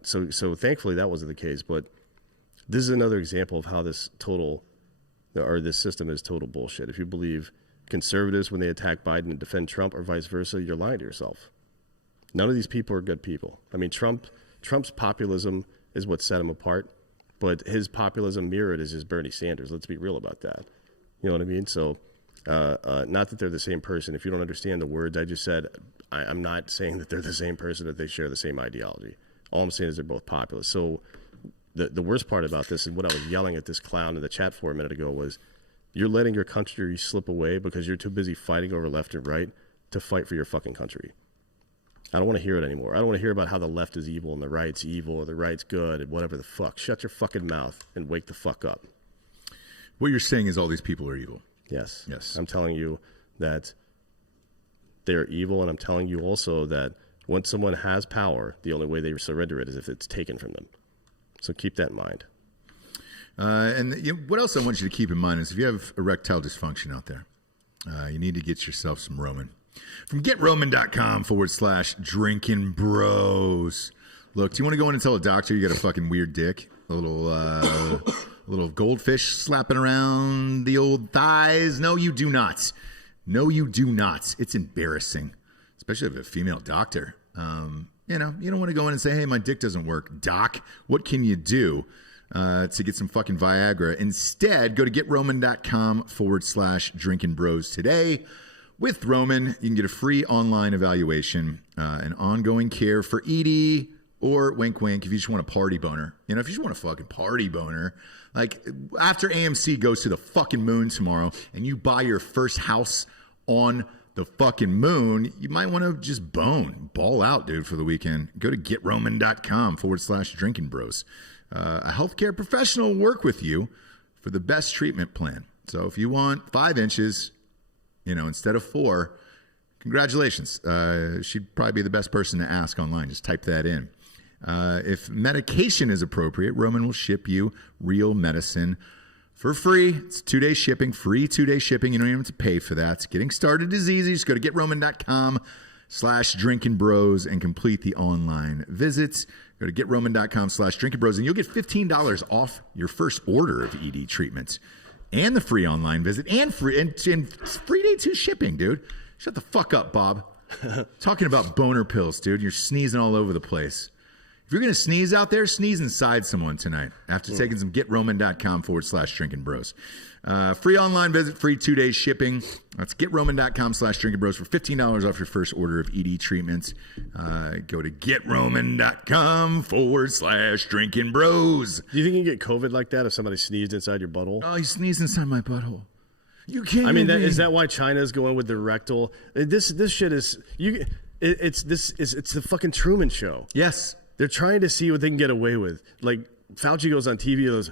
So thankfully that wasn't the case. But this is another example of how this system is total bullshit. If you believe conservatives when they attack Biden and defend Trump or vice versa, you're lying to yourself. None of these people are good people. I mean, Trump's populism is what set him apart, but his populism mirrored is his Bernie Sanders. Let's be real about that. You know what I mean? So, not that they're the same person. If you don't understand the words I just said, I'm not saying that they're the same person, that they share the same ideology. All I'm saying is they're both populist. So the worst part about this, and what I was yelling at this clown in the chat for a minute ago, was you're letting your country slip away because you're too busy fighting over left and right to fight for your fucking country. I don't want to hear it anymore. I don't want to hear about how the left is evil and the right's evil or the right's good and whatever the fuck. Shut your fucking mouth and wake the fuck up. What you're saying is all these people are evil. Yes. Yes. I'm telling you that they're evil, and I'm telling you also that once someone has power, the only way they surrender it is if it's taken from them. So keep that in mind. And what else I want you to keep in mind is if you have erectile dysfunction out there, You need to get yourself some Roman. From GetRoman.com/Drinkin Bros. Look, do you want to go in and tell a doctor you got a fucking weird dick? A little goldfish slapping around the old thighs? No, you do not. No, you do not. It's embarrassing, especially if a female doctor. You don't want to go in and say, hey, my dick doesn't work. Doc, what can you do to get some fucking Viagra? Instead, go to GetRoman.com/Drinkin Bros today. With Roman, you can get a free online evaluation and ongoing care for ED or wink wink if you just want a party boner. If you just want a fucking party boner, like after AMC goes to the fucking moon tomorrow and you buy your first house on the fucking moon, you might want to just ball out, dude, for the weekend. Go to GetRoman.com/Drinkin Bros. A healthcare professional will work with you for the best treatment plan. So if you want 5 inches, instead of 4, congratulations. She'd probably be the best person to ask online. Just type that in. If medication is appropriate, Roman will ship you real medicine for free. It's 2-day shipping, free 2-day shipping. You don't even have to pay for that. Getting started is easy. Just go to GetRoman.com/Drinkin Bros and complete the online visits. Go to GetRoman.com/Drinkin Bros and you'll get $15 off your first order of ED treatment. And the free online visit and free day 2 shipping, dude. Shut the fuck up, Bob. Talking about boner pills, dude. You're sneezing all over the place. If you're going to sneeze out there, sneeze inside someone tonight after taking some GetRoman.com/Drinkin Bros. Free online visit, free 2-day shipping. That's GetRoman.com/Drinkin Bros for $15 off your first order of ED treatments. Go to GetRoman.com/Drinkin Bros. Do you think you can get COVID like that if somebody sneezed inside your butthole? Oh, you sneezed inside my butthole. You can't. I mean, is that why China's going with the rectal? This shit is it's the fucking Truman Show. Yes. They're trying to see what they can get away with. Like, Fauci goes on TV and goes,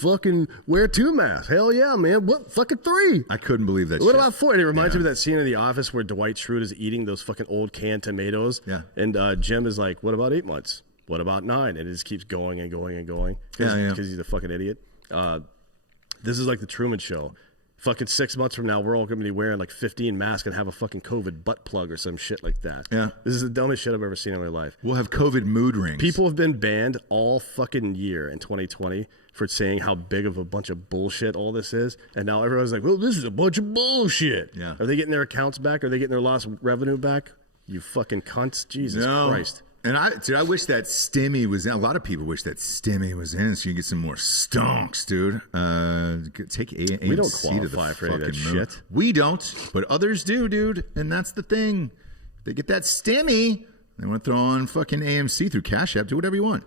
fucking wear 2 masks. Hell yeah, man. What? Fucking 3. I couldn't believe that What shit. about 4? And it reminds me of that scene in The Office where Dwight Schrute is eating those fucking old canned tomatoes. Yeah. And Jim is like, what about 8 months? What about 9? And it just keeps going and going and going. Because he's a fucking idiot. This is like the Truman Show. Fucking 6 months from now, we're all going to be wearing like 15 masks and have a fucking COVID butt plug or some shit like that. Yeah. This is the dumbest shit I've ever seen in my life. We'll have COVID mood rings. People have been banned all fucking year in 2020 for saying how big of a bunch of bullshit all this is. And now everyone's like, well, this is a bunch of bullshit. Yeah. Are they getting their accounts back? Are they getting their lost revenue back? You fucking cunts. Jesus Christ. And I wish that stimmy was in. A lot of people wish that stimmy was in so you can get some more stonks, dude. Take AMC We don't to qualify the for any of that fucking moon. shit. We don't, but others do, dude. And that's the thing. If they get that stimmy, they want to throw on fucking AMC through Cash App. Do whatever you want.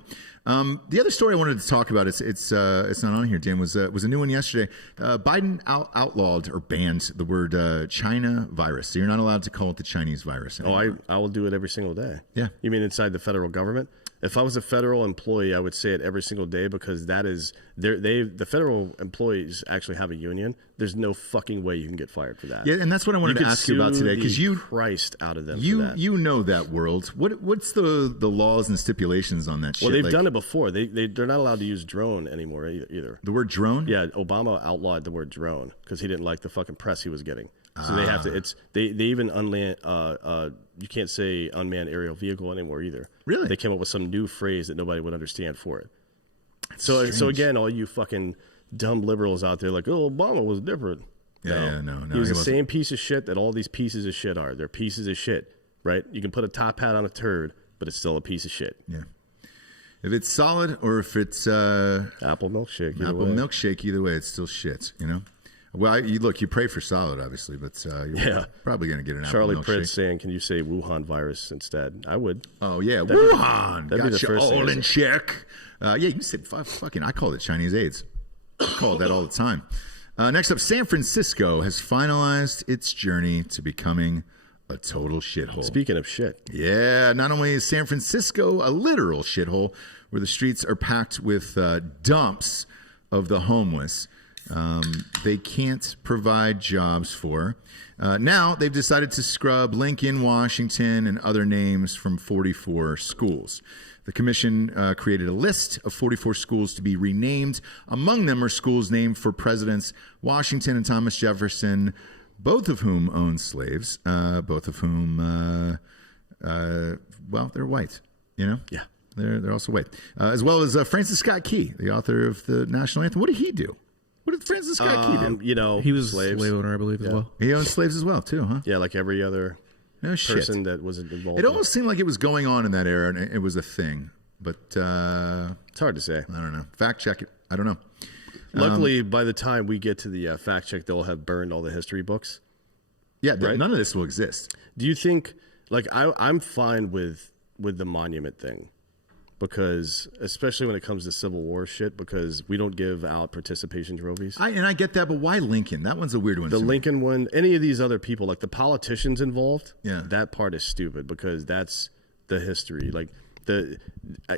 The other story I wanted to talk about, it's not on here, Dan, was a new one yesterday. Biden outlawed or banned the word China virus. So you're not allowed to call it the Chinese virus anymore. I will do it every single day. Yeah. You mean inside the federal government? If I was a federal employee, I would say it every single day because that is the federal employees actually have a union. There's no fucking way you can get fired for that. Yeah, and that's what I wanted to ask you about today because Christ out of them. You know that world. What's the laws and stipulations on that shit? Well, they've done it before. They're not allowed to use drone anymore either. The word drone? Yeah, Obama outlawed the word drone because he didn't like the fucking press he was getting. So they have to. They even unland. You can't say unmanned aerial vehicle anymore either. Really? They came up with some new phrase that nobody would understand for it. So again, all you fucking dumb liberals out there, like, oh, Obama was different. No. He was the same piece of shit that all these pieces of shit are. They're pieces of shit, right? You can put a top hat on a turd, but it's still a piece of shit. Yeah. If it's solid or if it's apple milkshake, either way, it's still shit. Well, you pray for solid, obviously, but you're probably going to get an Charlie apple milkshake. Prince saying, "Can you say Wuhan virus instead?" I would. Oh yeah, Wuhan. That'd be the first all thing. in check. Yeah, you said fucking. I call it Chinese AIDS. I call it that all the time. Next up, San Francisco has finalized its journey to becoming a total shithole. Speaking of shit, yeah. Not only is San Francisco a literal shithole, where the streets are packed with dumps of the homeless. They can't provide jobs for. Now they've decided to scrub Lincoln, Washington, and other names from 44 schools. The commission created a list of 44 schools to be renamed. Among them are schools named for Presidents Washington and Thomas Jefferson, both of whom owned slaves, both of whom, well, they're white, you know? Yeah. They're also white. As well as Francis Scott Key, the author of the national anthem. What did he do? What did Francis Scott Key do? You know, He was slaves. a slave owner, I believe, as well. He owned slaves as well, too, huh? Yeah, like every other No shit. person that was involved. It almost seemed like it was going on in that era, and it was a thing. But it's hard to say. I don't know. Fact check it. I don't know. Luckily, by the time we get to the fact check, they'll have burned all the history books. Yeah, Right? none of this will exist. Do you think, like, I'm fine with the monument thing, because especially when it comes to Civil War shit, because we don't give out participation trophies. I get that, but why Lincoln? That one's a weird one. The to me. Lincoln one, any of these other people, like the politicians involved, Yeah. that part is stupid, because that's the history. Like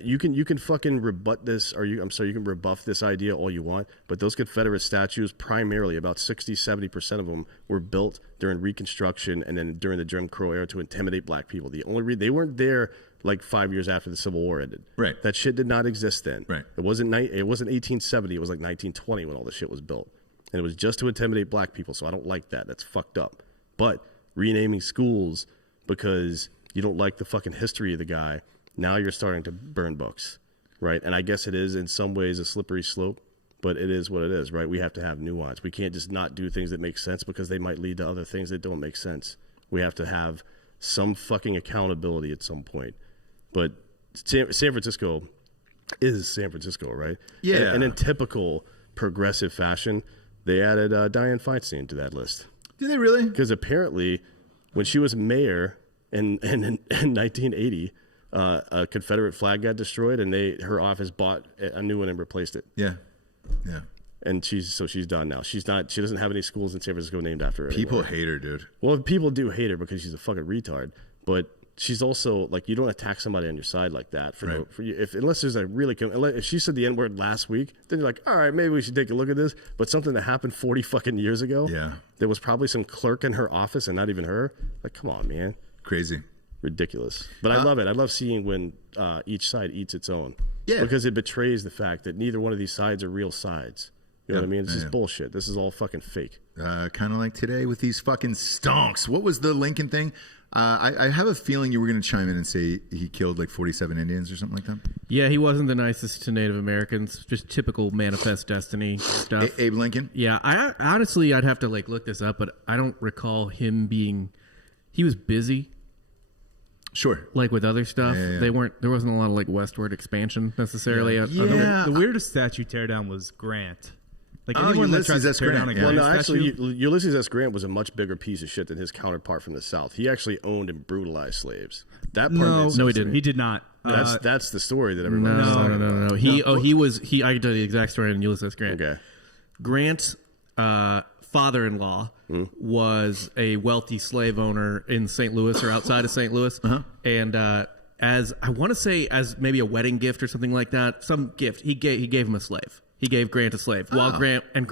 you can fucking rebut this, or you can rebuff this idea all you want, but those Confederate statues, primarily about 60-70% of them were built during Reconstruction and then during the Jim Crow era to intimidate black people. The only reason they weren't there like 5 years after the Civil War ended. Right. That shit did not exist then. Right. It wasn't 1870. It was like 1920 when all this shit was built, and it was just to intimidate black people. So I don't like that. That's fucked up. But renaming schools because you don't like the fucking history of the guy, now you're starting to burn books, right? And I guess it is in some ways a slippery slope, but it is what it is, right? We have to have nuance. We can't just not do things that make sense because they might lead to other things that don't make sense. We have to have some fucking accountability at some point. But San Francisco is San Francisco, right? Yeah. And in typical progressive fashion, they added Dianne Feinstein to that list. Did they really? Because apparently, when she was mayor in 1980, a Confederate flag got destroyed, and her office bought a new one and replaced it. Yeah. Yeah. And she's done now. She doesn't have any schools in San Francisco named after her. People anymore. hate her, dude. Well, people do hate her because she's a fucking retard. But she's also like, you don't attack somebody on your side like that unless there's if she said the N-word last week, then you're like, all right, maybe we should take a look at this. But something that happened 40 fucking years ago, Yeah. there was probably some clerk in her office and not even her. Like, come on, man. Crazy. Ridiculous. But I love it. I love seeing when each side eats its own. Yeah. Because it betrays the fact that neither one of these sides are real sides. You know what I mean? It's just bullshit. This is all fucking fake. Kind of like today with these fucking stonks. What was the Lincoln thing? I have a feeling you were going to chime in and say he killed like 47 Indians or something like that. Yeah, he wasn't the nicest to Native Americans. Just typical Manifest Destiny stuff. Abe Lincoln? Yeah, I honestly, I'd have to like look this up, but I don't recall him being. He was busy. Sure. Like with other stuff, Yeah. there wasn't a lot of like westward expansion necessarily. The weirdest statue teardown was Grant. Like anyone that tries to Ulysses S. tear down a Grant. Grant Well, no, statue, actually, Ulysses S. Grant was a much bigger piece of shit than his counterpart from the South. He actually owned and brutalized slaves. That part no, made sense he to didn't. me. He did not. That's the story that everyone was talking about. No. I can tell you the exact story on Ulysses Grant. Okay. Grant's father-in-law was a wealthy slave owner in St. Louis or outside of St. Louis, and as I want to say, as maybe a wedding gift or something like that, some gift he gave him a slave. He gave Grant a slave. While Grant and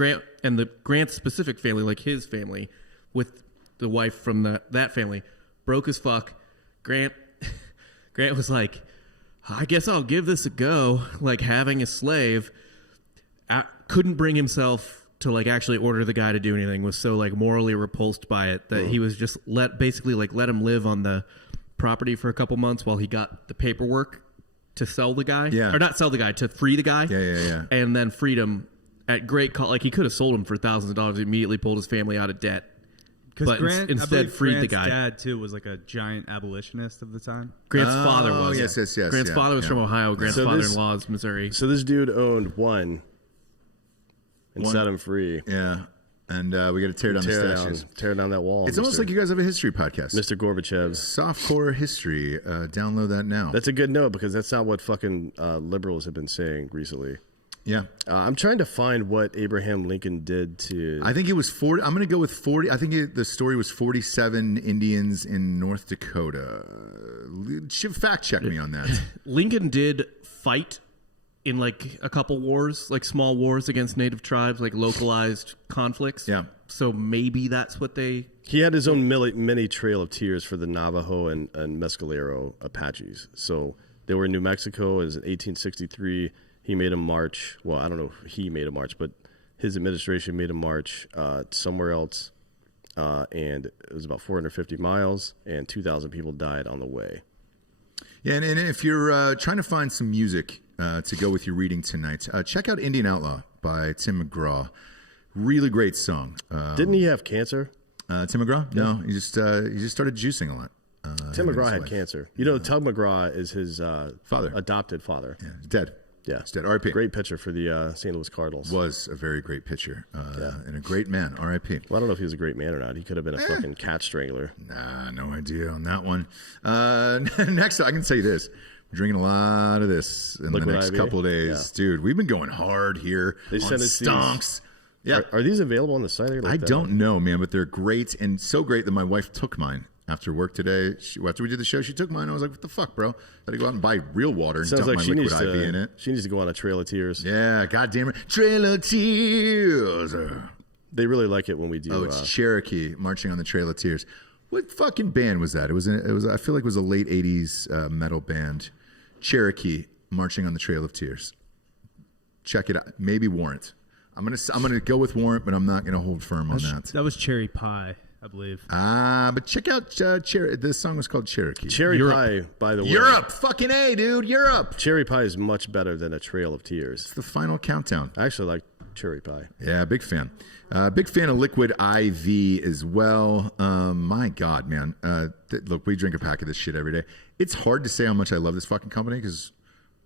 the Grant specific family, like his family, with the wife from that family, broke as fuck. Grant was like, I guess I'll give this a go. Like having a slave, couldn't bring himself to like actually order the guy to do anything. Was so like morally repulsed by it that he was just let him live on the property for a couple months while he got the paperwork to sell the guy. Yeah. Or not sell the guy, to free the guy. Yeah. And then freed him at great cost. Like he could have sold him for thousands of dollars. He immediately pulled his family out of debt. because But instead I believe freed the Grant's guy. dad too was like a giant abolitionist of the time. Grant's father was. yes. Grant's father was from Ohio. Grant's So this- father-in-law is Missouri. So this dude owned one and set him free. Yeah. And we got to tear down the statues. Tear down that wall. It's almost like you guys have a history podcast. Mr. Gorbachev's. Softcore history. Download that now. That's a good note because that's not what fucking liberals have been saying recently. Yeah. I'm trying to find what Abraham Lincoln did to. I think it was 40. I'm going to go with 40. I think the story was 47 Indians in North Dakota. Fact check me on that. Lincoln did fight in like a couple wars, like small wars against native tribes, like localized conflicts. Yeah. So maybe that's what they. He had his own mini Trail of Tears for the Navajo and Mescalero Apaches. So they were in New Mexico. It was in 1863. He made a march. Well, I don't know if he made a march, but his administration made a march somewhere else. and it was about 450 miles, and 2,000 people died on the way. Yeah, and if you're trying to find some music to go with your reading tonight, check out Indian Outlaw by Tim McGraw. Really great song. Didn't he have cancer? Tim McGraw? Yeah. No, he just started juicing a lot. Tim McGraw had cancer. You know, Tug McGraw is his father, adopted father. Yeah, he's dead. Yeah, he's dead. R.I.P. Great pitcher for the St. Louis Cardinals. Was a very great pitcher and a great man. R.I.P. Well, I don't know if he was a great man or not. He could have been a fucking cat strangler. Nah, no idea on that one. Next, I can say this. We're drinking a lot of this in Liquid the next IV? couple of days. Yeah. Dude, we've been going hard here They on sent us stonks. Yeah. Are these available on the site? I don't know, man, but they're great, and so great that my wife took mine after work today. After we did the show, she took mine. I was like, what the fuck, bro? Gotta go out and buy real water and Sounds dump like my she liquid needs IV in to. it. She needs to go on a Trail of Tears. Yeah, goddamn it. Trail of Tears. They really like it when we do. Oh, it's Cherokee marching on the Trail of Tears. What fucking band was that? It was. I feel like it was a late '80s metal band. Cherokee marching on the Trail of Tears. Check it out. Maybe Warrant. I'm gonna go with Warrant, but I'm not gonna hold firm on that. That was Cherry Pie, I believe. But check out Cherokee. This song was called Cherokee. Cherry Pie, by the way. Europe, fucking A, dude, Europe. Cherry Pie is much better than a Trail of Tears. It's the final countdown. I actually like Cherry Pie. Yeah, big fan. Big fan of Liquid IV as well. My God, man. Look, we drink a pack of this shit every day. It's hard to say how much I love this fucking company because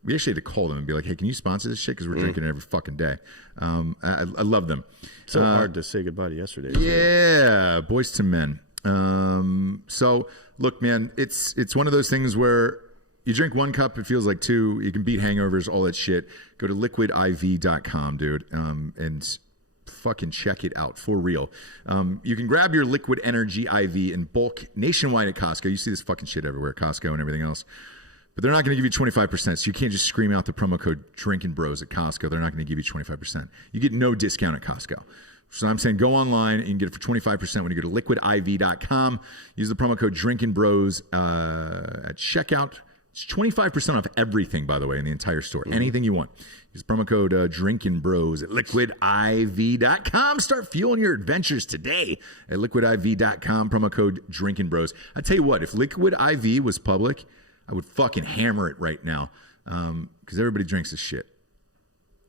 we actually had to call them and be like, hey, can you sponsor this shit? Because we're drinking it every fucking day. I love them. So hard to say goodbye to yesterday. Yeah, Boys to Men. So, look, man, it's one of those things where you drink one cup, it feels like two. You can beat hangovers, all that shit. Go to liquidiv.com, dude, and fucking check it out for real. You can grab your Liquid Energy IV in bulk nationwide at Costco. You see this fucking shit everywhere at Costco and everything else. But they're not going to give you 25%, so you can't just scream out the promo code Drinkin Bros at Costco. They're not going to give you 25%. You get no discount at Costco. So I'm saying go online and you can get it for 25% when you go to liquidiv.com. Use the promo code Drinkin Bros at checkout. It's 25% off everything, by the way, in the entire store. Anything you want. Use promo code Drinkin Bros at liquidiv.com. Start fueling your adventures today at liquidiv.com. Promo code Drinkin Bros. I tell you what, if Liquid IV was public, I would fucking hammer it right now because everybody drinks this shit.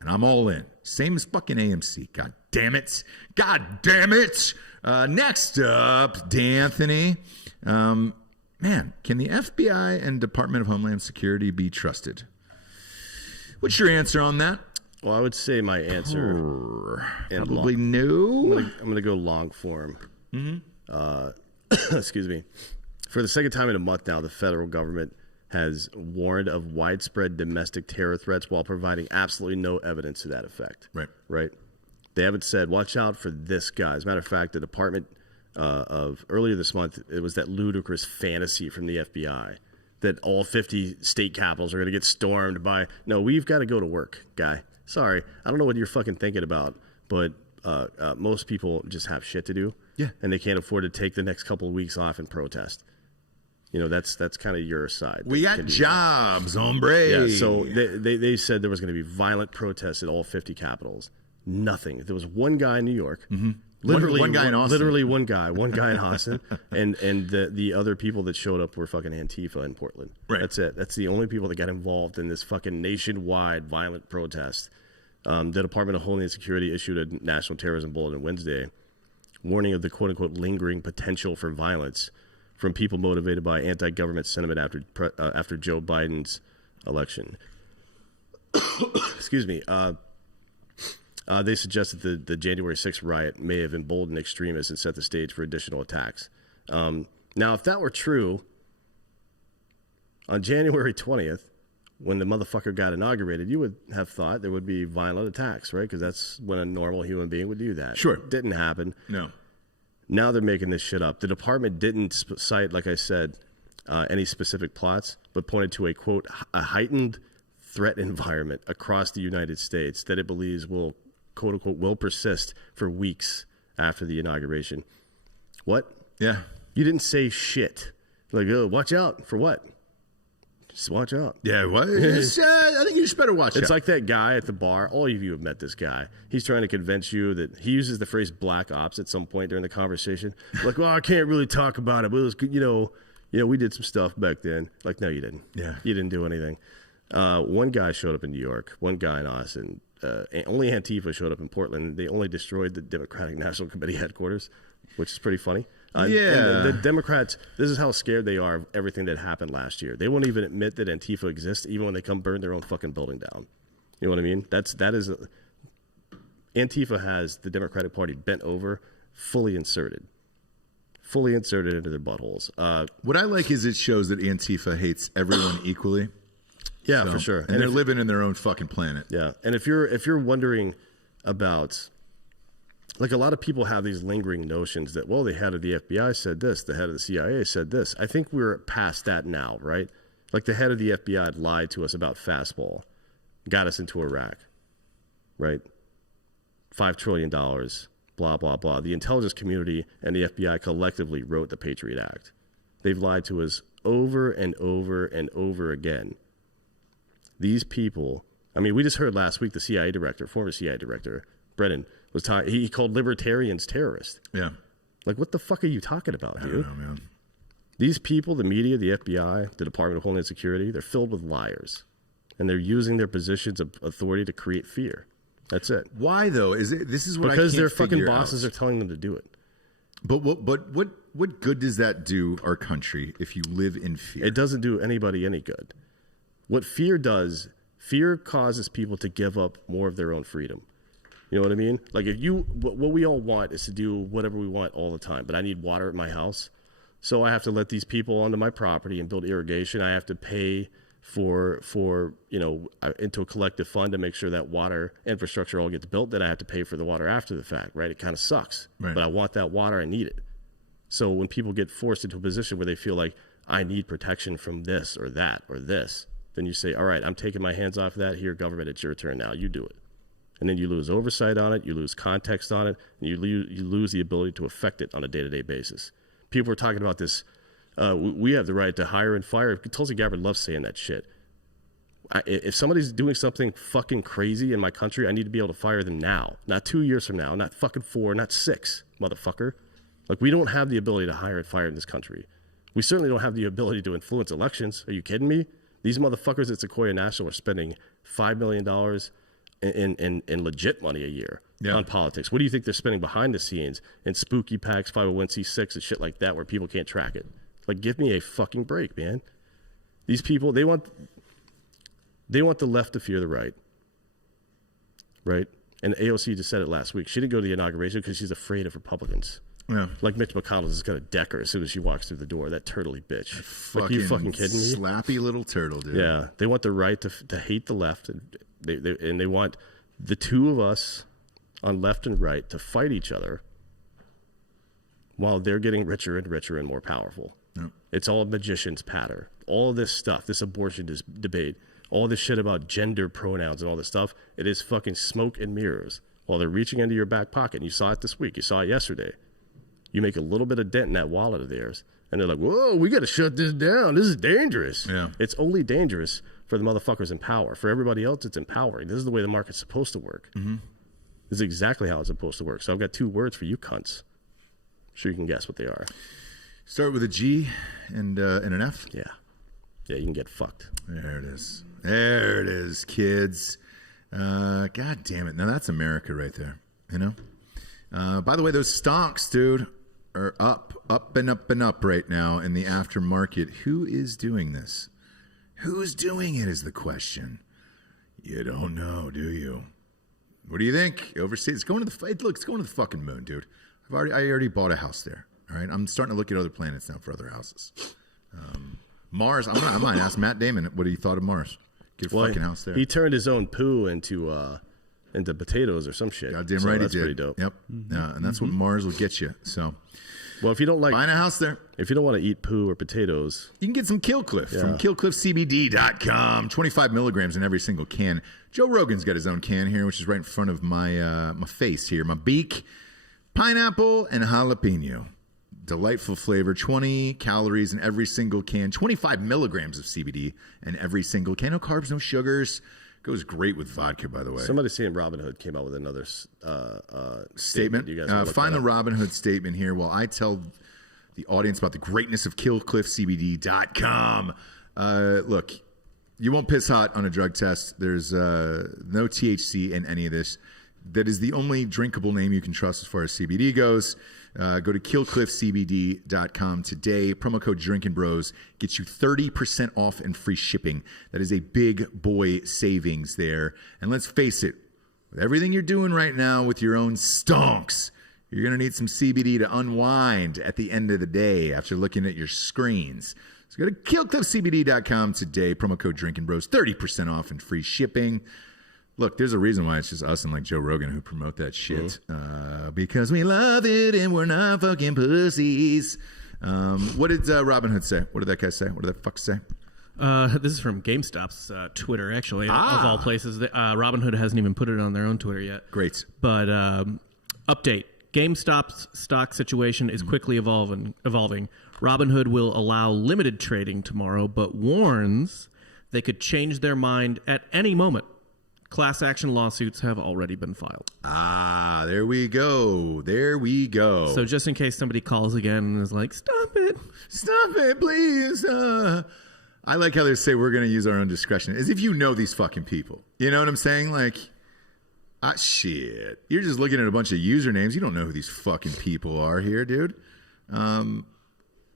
And I'm all in. Same as fucking AMC. God damn it. God damn it. Next up, D'Anthony. Man, can the FBI and Department of Homeland Security be trusted? What's your answer on that? Well, I would say my answer. Probably no. I'm going to go long form. Excuse me. For the second time in a month now, the federal government has warned of widespread domestic terror threats while providing absolutely no evidence to that effect. Right. They haven't said, watch out for this guy. As a matter of fact, the department of earlier this month, it was that ludicrous fantasy from the FBI that all 50 state capitals are going to get stormed by. No, we've got to go to work, guy. Sorry. I don't know what you're fucking thinking about, but most people just have shit to do. Yeah. And they can't afford to take the next couple of weeks off and protest. You know, that's kind of your side. We got jobs, hombre. Yeah, so they said there was going to be violent protests at all 50 capitals. Nothing. There was one guy in New York. Literally one guy in Austin. Literally one guy in Austin. and the other people that showed up were fucking Antifa in Portland. Right. That's it. That's the only people that got involved in this fucking nationwide violent protest. The Department of Homeland Security issued a national terrorism bulletin Wednesday, warning of the quote-unquote lingering potential for violence from people motivated by anti-government sentiment after Joe Biden's election. Excuse me. They suggested the January 6th riot may have emboldened extremists and set the stage for additional attacks. Now, if that were true, on January 20th, when the motherfucker got inaugurated, you would have thought there would be violent attacks, right? Because that's when a normal human being would do that. Sure. Didn't happen. No. Now they're making this shit up. The department didn't cite, like I said, any specific plots, but pointed to a, quote, a heightened threat environment across the United States that it believes will, quote unquote, will persist for weeks after the inauguration. What? Yeah. You didn't say shit. Like, oh, watch out for what? Just watch out. Yeah, what? I think you just better watch out. It's like that guy at the bar. All of you have met this guy. He's trying to convince you that he uses the phrase black ops at some point during the conversation. Like, well, I can't really talk about it, but it was, we did some stuff back then. Like, no, you didn't. Yeah. You didn't do anything. One guy showed up in New York, one guy in Austin. Only Antifa showed up in Portland. They only destroyed the Democratic National Committee headquarters, which is pretty funny. And the Democrats, this is how scared they are of everything that happened last year. They won't even admit that Antifa exists, even when they come burn their own fucking building down. You know what I mean? Antifa has the Democratic Party bent over, fully inserted into their buttholes. What I like is it shows that Antifa hates everyone equally. Yeah, for sure. And they're living in their own fucking planet. Yeah, and if you're wondering about, like, a lot of people have these lingering notions that, well, the head of the FBI said this, the head of the CIA said this. I think we're past that now, right? Like, the head of the FBI lied to us about fastball, got us into Iraq, right? $5 trillion, blah, blah, blah. The intelligence community and the FBI collectively wrote the Patriot Act. They've lied to us over and over and over again. These people, I mean, we just heard last week the CIA director, former CIA director, Brennan, was talking. He called libertarians terrorists. Yeah. Like, what the fuck are you talking about, dude? I don't know, man. These people, the media, the FBI, the Department of Homeland Security, they're filled with liars. And they're using their positions of authority to create fear. That's it. Why, though? This is what because I can't their fucking figure bosses out. are telling them to do it. But what good does that do our country if you live in fear? It doesn't do anybody any good. What fear does, fear causes people to give up more of their own freedom. You know what I mean? Like, what we all want is to do whatever we want all the time. But I need water at my house, so I have to let these people onto my property and build irrigation. I have to pay for into a collective fund to make sure that water infrastructure all gets built. Then I have to pay for the water after the fact, right? It kind of sucks, right. But I want that water. I need it. So when people get forced into a position where they feel like I need protection from this or that or this, then you say, all right, I'm taking my hands off of that. Here, government, it's your turn now. You do it. And then you lose oversight on it, you lose context on it, and you lose the ability to affect it on a day-to-day basis. People are talking about this. We have the right to hire and fire. Tulsi Gabbard loves saying that shit. If somebody's doing something fucking crazy in my country, I need to be able to fire them now. Not 2 years from now, not fucking 4, not 6, motherfucker. Like, we don't have the ability to hire and fire in this country. We certainly don't have the ability to influence elections. Are you kidding me? These motherfuckers at Sequoia National are spending $5 million in legit money a year on politics. What do you think they're spending behind the scenes in spooky PACs, 501c6 and shit like that where people can't track it? Like, give me a fucking break, man. These people, they want the left to fear the right. Right? And AOC just said it last week. She didn't go to the inauguration because she's afraid of Republicans. Yeah. Like Mitch McConnell's just going to deck her as soon as she walks through the door. That turtley bitch. Like, you fucking kidding me? Slappy little turtle, dude. Yeah. They want the right to hate the left. And they want the two of us on left and right to fight each other while they're getting richer and richer and more powerful. Yeah. It's all a magician's patter. All of this stuff, this abortion debate, all this shit about gender pronouns and all this stuff, it is fucking smoke and mirrors while they're reaching into your back pocket. And you saw it this week. You saw it yesterday. You make a little bit of dent in that wallet of theirs, and they're like, whoa, we got to shut this down. This is dangerous. Yeah. It's only dangerous for the motherfuckers in power. For everybody else, it's empowering. This is the way the market's supposed to work. Mm-hmm. This is exactly how it's supposed to work. So I've got 2 words for you cunts. I'm sure you can guess what they are. Start with a G and an F? Yeah. Yeah, you can get fucked. There it is. There it is, kids. God damn it. Now that's America right there, you know? By the way, those stocks, dude, are up and up and up right now in the aftermarket. Who is doing this? Who's doing it is the question. You don't know, do you? What do you think? Overseas, it's going to the fucking moon, dude. I already bought a house there. All right, I'm starting to look at other planets now for other houses. Mars, I might ask Matt Damon what he thought of Mars. Get a fucking house there. He turned his own poo into potatoes or some shit. Goddamn right, that's he did. Pretty dope. Yep. Mm-hmm. And that's what Mars will get you. So, well, if you don't like buying a house there, if you don't want to eat poo or potatoes, you can get some Killcliff from KillcliffCBD.com. 25 milligrams in every single can. Joe Rogan's got his own can here, which is right in front of my face here, my beak. Pineapple and jalapeno. delightful flavor. 20 calories in every single can. 25 milligrams of CBD in every single can. No carbs, no sugars. Goes great with vodka, by the way. Somebody saying Robinhood came out with another statement. You guys find the Robinhood statement here while I tell the audience about the greatness of KillcliffCBD.com. Look, you won't piss hot on a drug test. There's no THC in any of this. That is the only drinkable name you can trust as far as CBD goes. Go to KillcliffCBD.com today. Promo code Drinkin' Bros gets you 30% off and free shipping. That is a big boy savings there. And let's face it, with everything you're doing right now with your own stonks, you're going to need some CBD to unwind at the end of the day after looking at your screens. So go to KillcliffCBD.com today. Promo code Drinkin' Bros, 30% off and free shipping. Look, there's a reason why it's just us and like Joe Rogan who promote that shit. Because we love it and we're not fucking pussies. What did Robinhood say? What did that guy say? What did that fuck say? This is from GameStop's Twitter, actually, of all places. Robinhood hasn't even put it on their own Twitter yet. Great. But update. GameStop's stock situation is quickly evolving. Robinhood will allow limited trading tomorrow, but warns they could change their mind at any moment. Class action lawsuits have already been filed. There we go. There we go. So just in case somebody calls again and is like, stop it, please. I like how they say we're going to use our own discretion. As if you know these fucking people. You know what I'm saying? Like, shit. You're just looking at a bunch of usernames. You don't know who these fucking people are here, dude. I'm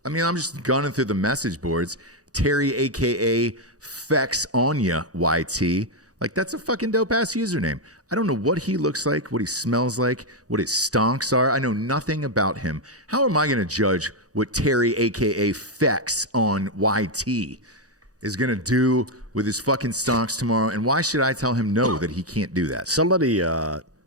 just gunning through the message boards. Terry, a.k.a. Fex Anya YT. Like, that's a fucking dope-ass username. I don't know what he looks like, what he smells like, what his stonks are. I know nothing about him. How am I going to judge what Terry, a.k.a. Fex on YT, is going to do with his fucking stonks tomorrow? And why should I tell him no, that he can't do that?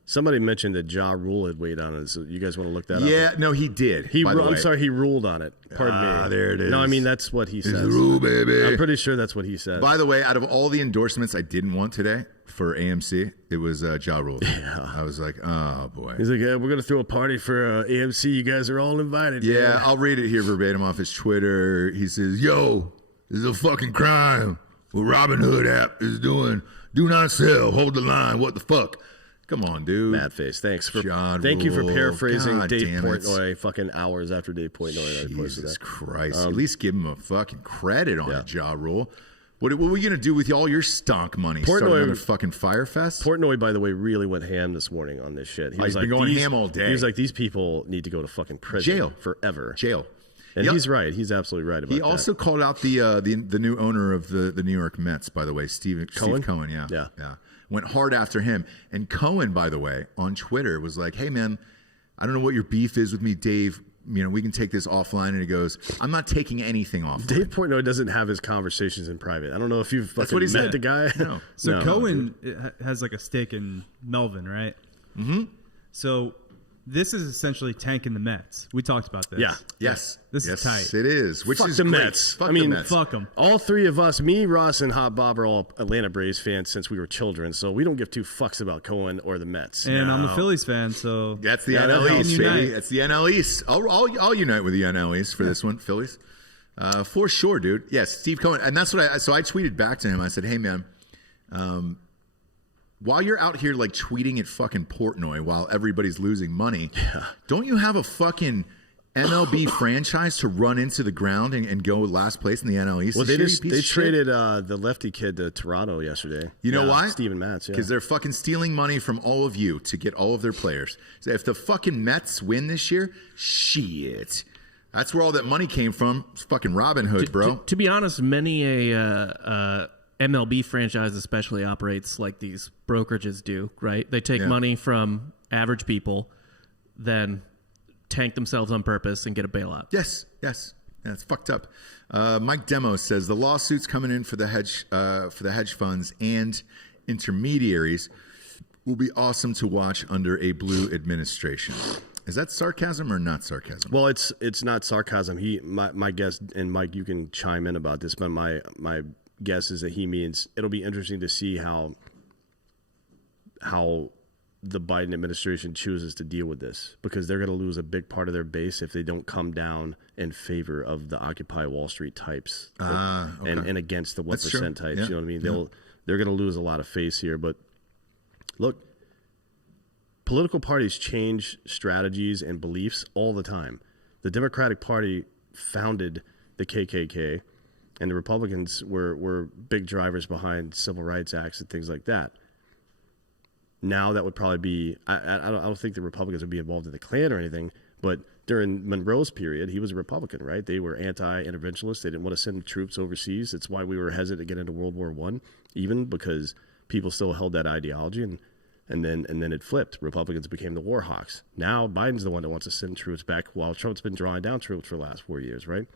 Somebody mentioned that Ja Rule had weighed on it. So you guys want to look that up? Yeah, no, he did. I'm sorry, he ruled on it. Pardon me. There it is. No, I mean, that's what he says. Rule, baby. I'm pretty sure that's what he said. By the way, out of all the endorsements I didn't want today for AMC, it was Ja Rule. Yeah. I was like, oh, boy. He's like, we're going to throw a party for AMC. You guys are all invited. Yeah, man. I'll read it here verbatim off his Twitter. He says, yo, this is a fucking crime. What Robinhood app is doing. Do not sell. Hold the line. What the fuck? Come on, dude. Mad face. Thank you for Rule. paraphrasing God Dave Portnoy fucking hours after Dave Portnoy. Jesus Christ. At least give him a fucking credit on it, Ja Rule. What are we going to do with all your stonk money? Start another fucking fire fest? Portnoy, by the way, really went ham this morning on this shit. He's been going ham all day. He was like, these people need to go to fucking prison. Jail. Forever. Jail. And he's right. He's absolutely right about that. He also called out the new owner of the New York Mets, by the way, Steve Cohen. Yeah. Went hard after him. And Cohen, by the way, on Twitter was like, hey, man, I don't know what your beef is with me, Dave. We can take this offline. And he goes, I'm not taking anything offline. Dave Portnoy doesn't have his conversations in private. I don't know if you've fucking met the guy. No. So Cohen has like a stake in Melvin, right? Mm-hmm. So this is essentially tanking the Mets. We talked about this. Yeah. Yes. This is tight. It is. Which fuck is the great. Mets. Fuck the Mets. Fuck them. All three of us, me, Ross, and Hot Bob, are all Atlanta Braves fans since we were children, so we don't give two fucks about Cohen or the Mets. And I'm a Phillies fan, so that's the NL East, baby. That's the NL East. I'll unite with the NL East for this one, Phillies. For sure, dude. Yes, Steve Cohen. And that's what I tweeted back to him. I said, hey, man, while you're out here like tweeting at fucking Portnoy while everybody's losing money, don't you have a fucking MLB franchise to run into the ground and go last place in the NL East? Well, they traded the lefty kid to Toronto yesterday. You know why? Steven Matz. Because they're fucking stealing money from all of you to get all of their players. So if the fucking Mets win this year, shit. That's where all that money came from. It's fucking Robinhood, bro. To be honest, many a MLB franchise especially operates like these brokerages do, right? They take money from average people, then tank themselves on purpose and get a bailout. Yes. Yeah, it's fucked up. Mike Demo says the lawsuits coming in for the hedge funds and intermediaries will be awesome to watch under a blue administration. Is that sarcasm or not sarcasm? Well, it's not sarcasm. My guess, and Mike, you can chime in about this, but my guess is that he means it'll be interesting to see how the Biden administration chooses to deal with this, because they're going to lose a big part of their base if they don't come down in favor of the Occupy Wall Street types and against the 1% types. Yeah. You know what I mean? They're going to lose a lot of face here. But look, political parties change strategies and beliefs all the time. The Democratic Party founded the KKK, and the Republicans were big drivers behind civil rights acts and things like that. Now that would probably be, I don't think the Republicans would be involved in the Klan or anything, but during Monroe's period, he was a Republican, right? They were anti-interventionists. They didn't want to send troops overseas. That's why we were hesitant to get into World War I, even because people still held that ideology, and then it flipped. Republicans became the war hawks. Now Biden's the one that wants to send troops back while Trump's been drawing down troops for the last 4 years, right?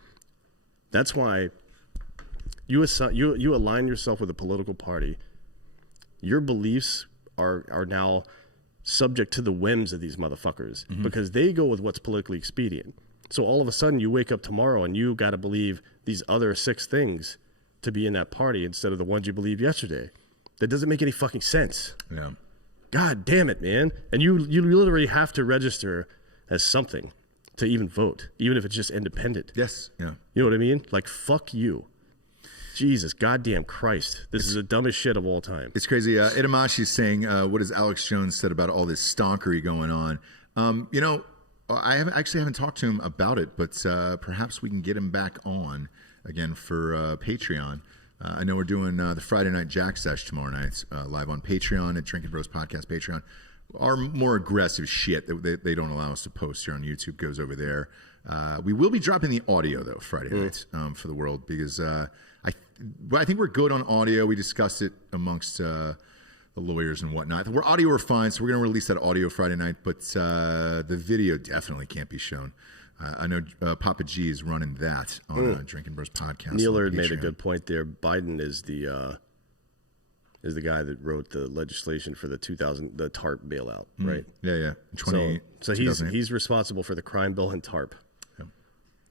That's why you align yourself with a political party. Your beliefs are now subject to the whims of these motherfuckers, because they go with what's politically expedient. So all of a sudden you wake up tomorrow and you got to believe these other 6 things to be in that party instead of the ones you believed yesterday. That doesn't make any fucking sense. Yeah. God damn it, man. And you literally have to register as something to even vote, even if it's just independent. Yes. Yeah. You know what I mean? Like, fuck you. Jesus, goddamn Christ. This is the dumbest shit of all time. It's crazy. Itamashi is saying, what has Alex Jones said about all this stonkery going on? I haven't talked to him about it, but perhaps we can get him back on again for Patreon. I know we're doing the Friday Night Jack Sesh tomorrow night, live on Patreon at Drinkin Bros Podcast Patreon. Our more aggressive shit that they don't allow us to post here on YouTube goes over there. We will be dropping the audio, though, Friday night for the world, because I think we're good on audio. We discussed it amongst the lawyers and whatnot. We're fine, so we're going to release that audio Friday night, but the video definitely can't be shown. I know Papa G is running that on Drinkin Bros Podcast. Nealard made a good point there. Biden is the guy that wrote the legislation for the TARP bailout, right? Yeah. So he's responsible for the crime bill and TARP. Yeah.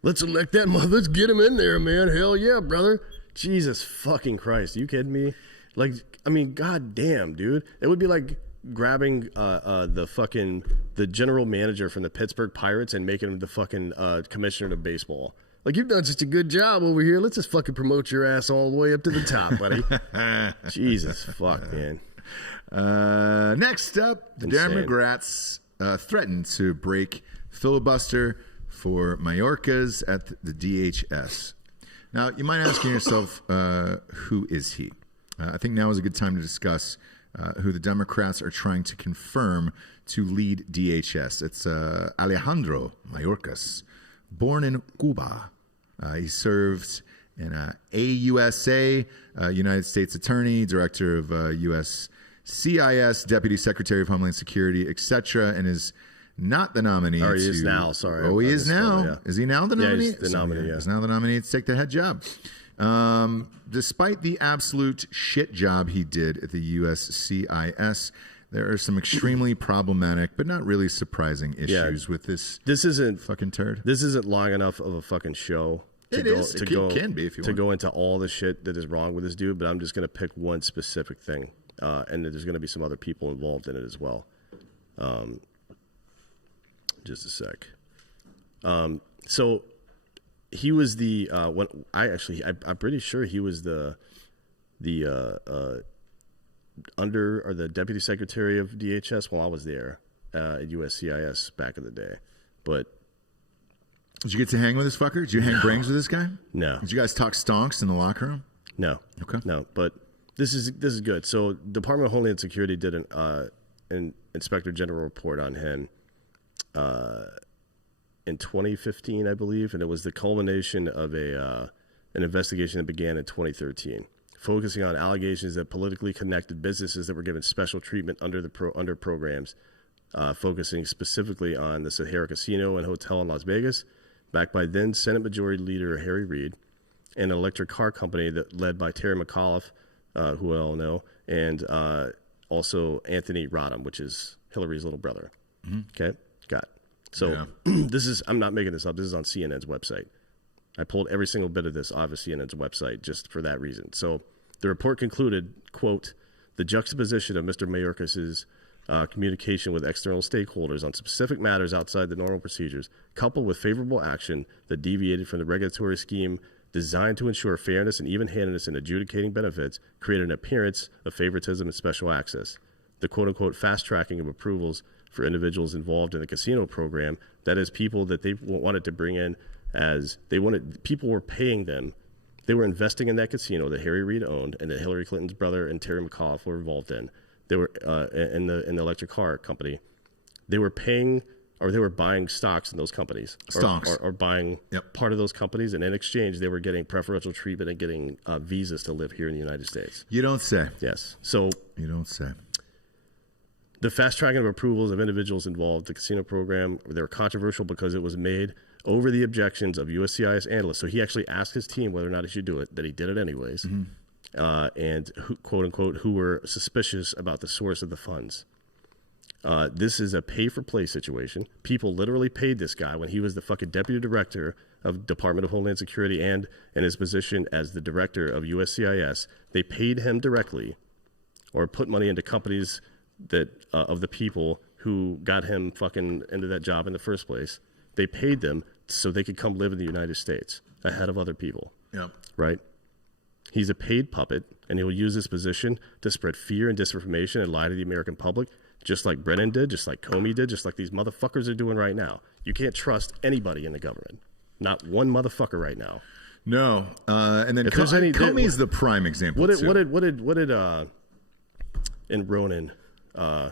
Let's elect that mother. Let's get him in there, man. Hell yeah, brother. Jesus fucking Christ. Are you kidding me? Like, I mean, goddamn, dude. It would be like grabbing the general manager from the Pittsburgh Pirates and making him the fucking commissioner of baseball. Like, you've done such a good job over here. Let's just fucking promote your ass all the way up to the top, buddy. Jesus fuck, man. Next up, the Democrats threatened to break filibuster for Mayorkas at the DHS. Now, you might ask yourself, who is he? I think now is a good time to discuss who the Democrats are trying to confirm to lead DHS. It's Alejandro Mayorkas, born in Cuba. He served in AUSA, United States Attorney, Director of USCIS, Deputy Secretary of Homeland Security, etc., and is not the nominee. Or he is now, sorry. Oh, he is now. Yeah. Is he now the nominee? Yeah, he's the nominee, yeah. He's now the nominee to take the head job. Despite the absolute shit job he did at the USCIS, there are some extremely problematic, but not really surprising issues with this. This isn't fucking turd. This isn't long enough of a fucking show. It can be if you want to go into all the shit that is wrong with this dude. But I'm just going to pick one specific thing, and there's going to be some other people involved in it as well. Just a sec. So he was the I'm pretty sure he was the deputy secretary of DHS while I was there at USCIS back in the day. But did you get to hang with this fucker? Did you hang brains with this guy? No. Did you guys talk stonks in the locker room? No. Okay. No, but this is good. So Department of Homeland Security did an Inspector General report on him in 2015, I believe, and it was the culmination of an investigation that began in 2013, focusing on allegations that politically connected businesses that were given special treatment under programs, focusing specifically on the Sahara Casino and Hotel in Las Vegas, backed by then Senate Majority Leader Harry Reid, and an electric car company that led by Terry McAuliffe, who I all know, and also Anthony Rodham, which is Hillary's little brother. Mm-hmm. Okay, got it. So I'm not making this up. This is on CNN's website. I pulled every single bit of this off of CNN's website just for that reason. So the report concluded, quote, the juxtaposition of Mr. Mayorkas's communication with external stakeholders on specific matters outside the normal procedures, coupled with favorable action that deviated from the regulatory scheme designed to ensure fairness and even-handedness in adjudicating benefits, created an appearance of favoritism and special access. The quote-unquote fast-tracking of approvals for individuals involved in the casino program, that is, people that they wanted to bring in as people were paying them. They were investing in that casino that Harry Reid owned and that Hillary Clinton's brother and Terry McAuliffe were involved in. They were in the electric car company. They were paying, or they were buying stocks in those companies, or buying part of those companies, and in exchange they were getting preferential treatment and getting visas to live here in the United States. You don't say. Yes. So you don't say. The fast tracking of approvals of individuals involved in the casino program, they were controversial because it was made over the objections of USCIS analysts. So he actually asked his team whether or not he should do it, that he did it anyways, and quote unquote, who were suspicious about the source of the funds. This is a pay-for-play situation. People literally paid this guy when he was the fucking deputy director of Department of Homeland Security and in his position as the director of USCIS. They paid him directly or put money into companies that of the people who got him fucking into that job in the first place. They paid them so they could come live in the United States ahead of other people. Yep. Right? He's a paid puppet, and he will use his position to spread fear and disinformation and lie to the American public, just like Brennan did, just like Comey did, just like these motherfuckers are doing right now. You can't trust anybody in the government. Not one motherfucker right now. No. And then Comey is the prime example. What did in Ronin? You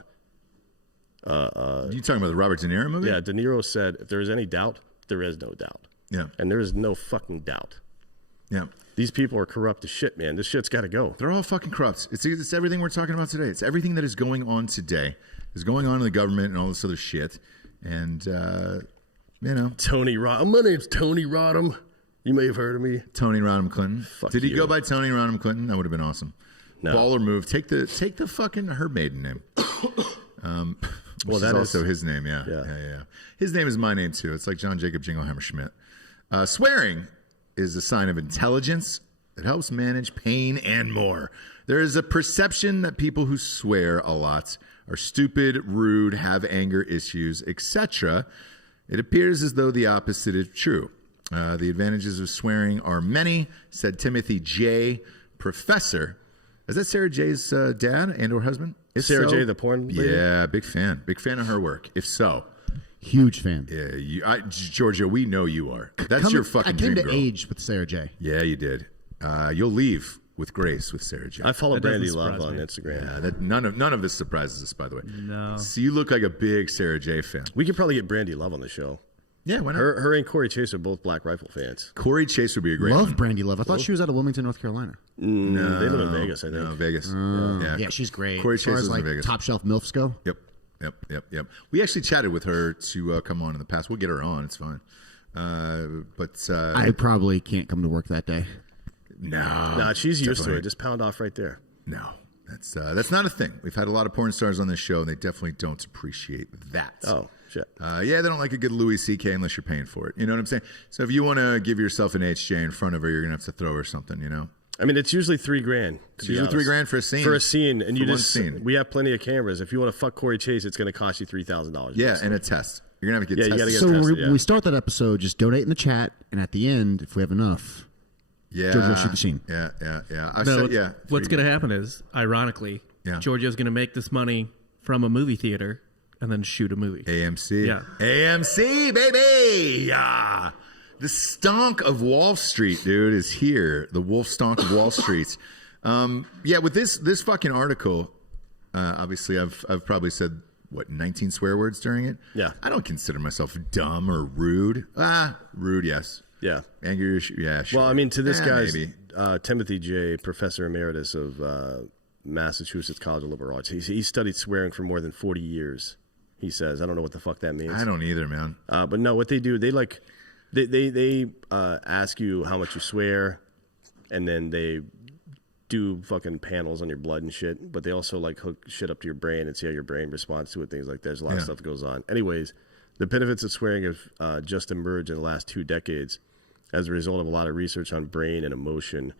talking about the Robert De Niro movie? Yeah, De Niro said, if there is any doubt, there is no doubt. Yeah. And there is no fucking doubt. Yeah. These people are corrupt as shit, man. This shit's got to go. They're all fucking corrupt. It's everything we're talking about today. It's everything that is going on today. Is going on in the government and all this other shit. And, Tony Rodham. My name's Tony Rodham. You may have heard of me. Tony Rodham Clinton. Did he you. go by Tony Rodham Clinton? That would have been awesome. No. Baller move. Take the fucking her maiden name. Well, that is also his name. Yeah. His name is my name too. It's like John Jacob Jingleheimer Schmidt. Swearing is a sign of intelligence. It helps manage pain and more. There is a perception that people who swear a lot are stupid, rude, have anger issues, etc. It appears as though the opposite is true. The advantages of swearing are many, said Timothy J., professor. Is that Sarah J's dad and or husband? If Sarah so, J, the porn lady? Yeah, big fan. Big fan of her work. If so. Huge fan. Yeah, Georgia, we know you are. That's your fucking dream girl. I came to age with Sarah J. Yeah, you did. You'll leave with grace with Sarah J. I follow Brandy Love on Instagram. Yeah, none of this surprises us, by the way. No. So you look like a big Sarah J fan. We could probably get Brandy Love on the show. Yeah, why not? Her and Corey Chase are both Black Rifle fans. Corey Chase would be a great Love one. Brandy Love. I thought she was out of Wilmington, North Carolina. No, they live in Vegas, I think. No, Vegas. Yeah, she's great. Corey As far Chase as lives in like Vegas. top shelf MILFs go. Yep. We actually chatted with her to come on in the past. We'll get her on. It's fine. I probably can't come to work that day. Nah, she's used to it. Just pound off right there. No, that's not a thing. We've had a lot of porn stars on this show, and they definitely don't appreciate that. Oh, shit. Yeah, they don't like a good Louis C.K. unless you're paying for it. You know what I'm saying? So if you want to give yourself an HJ in front of her, you're going to have to throw her something, you know? I mean, it's usually $3,000. It's usually $3,000 for a scene. For a scene. And for you one just, scene. we have plenty of cameras. If you want to fuck Corey Chase, it's going to cost you $3,000. Yeah, and a test. You're going to have to get Yeah, you tested. gotta get So tested, when we start that episode, just donate in the chat, and at the end, if we have enough, George will shoot the scene. Yeah. What's going to happen is, ironically, Giorgio's going to make this money from a movie theater and then shoot a movie. AMC. Yeah. AMC, baby. Yeah. The stonk of Wall Street, dude, is here. The wolf stonk of Wall Street. With this fucking article, obviously I've probably said, 19 swear words during it? Yeah. I don't consider myself dumb or rude. Rude, yes. Yeah. Angry, yeah, sure. Well, I mean, to this guy's maybe. Timothy J., professor emeritus of Massachusetts College of Liberal Arts, he studied swearing for more than 40 years, he says. I don't know what the fuck that means. I don't either, man. But no, what they do, they ask you how much you swear, and then they do fucking panels on your blood and shit, but they also like hook shit up to your brain and see how your brain responds to it, things like that. There's a lot of stuff that goes on. Anyways, the benefits of swearing have just emerged in the last 2 decades as a result of a lot of research on brain and emotion,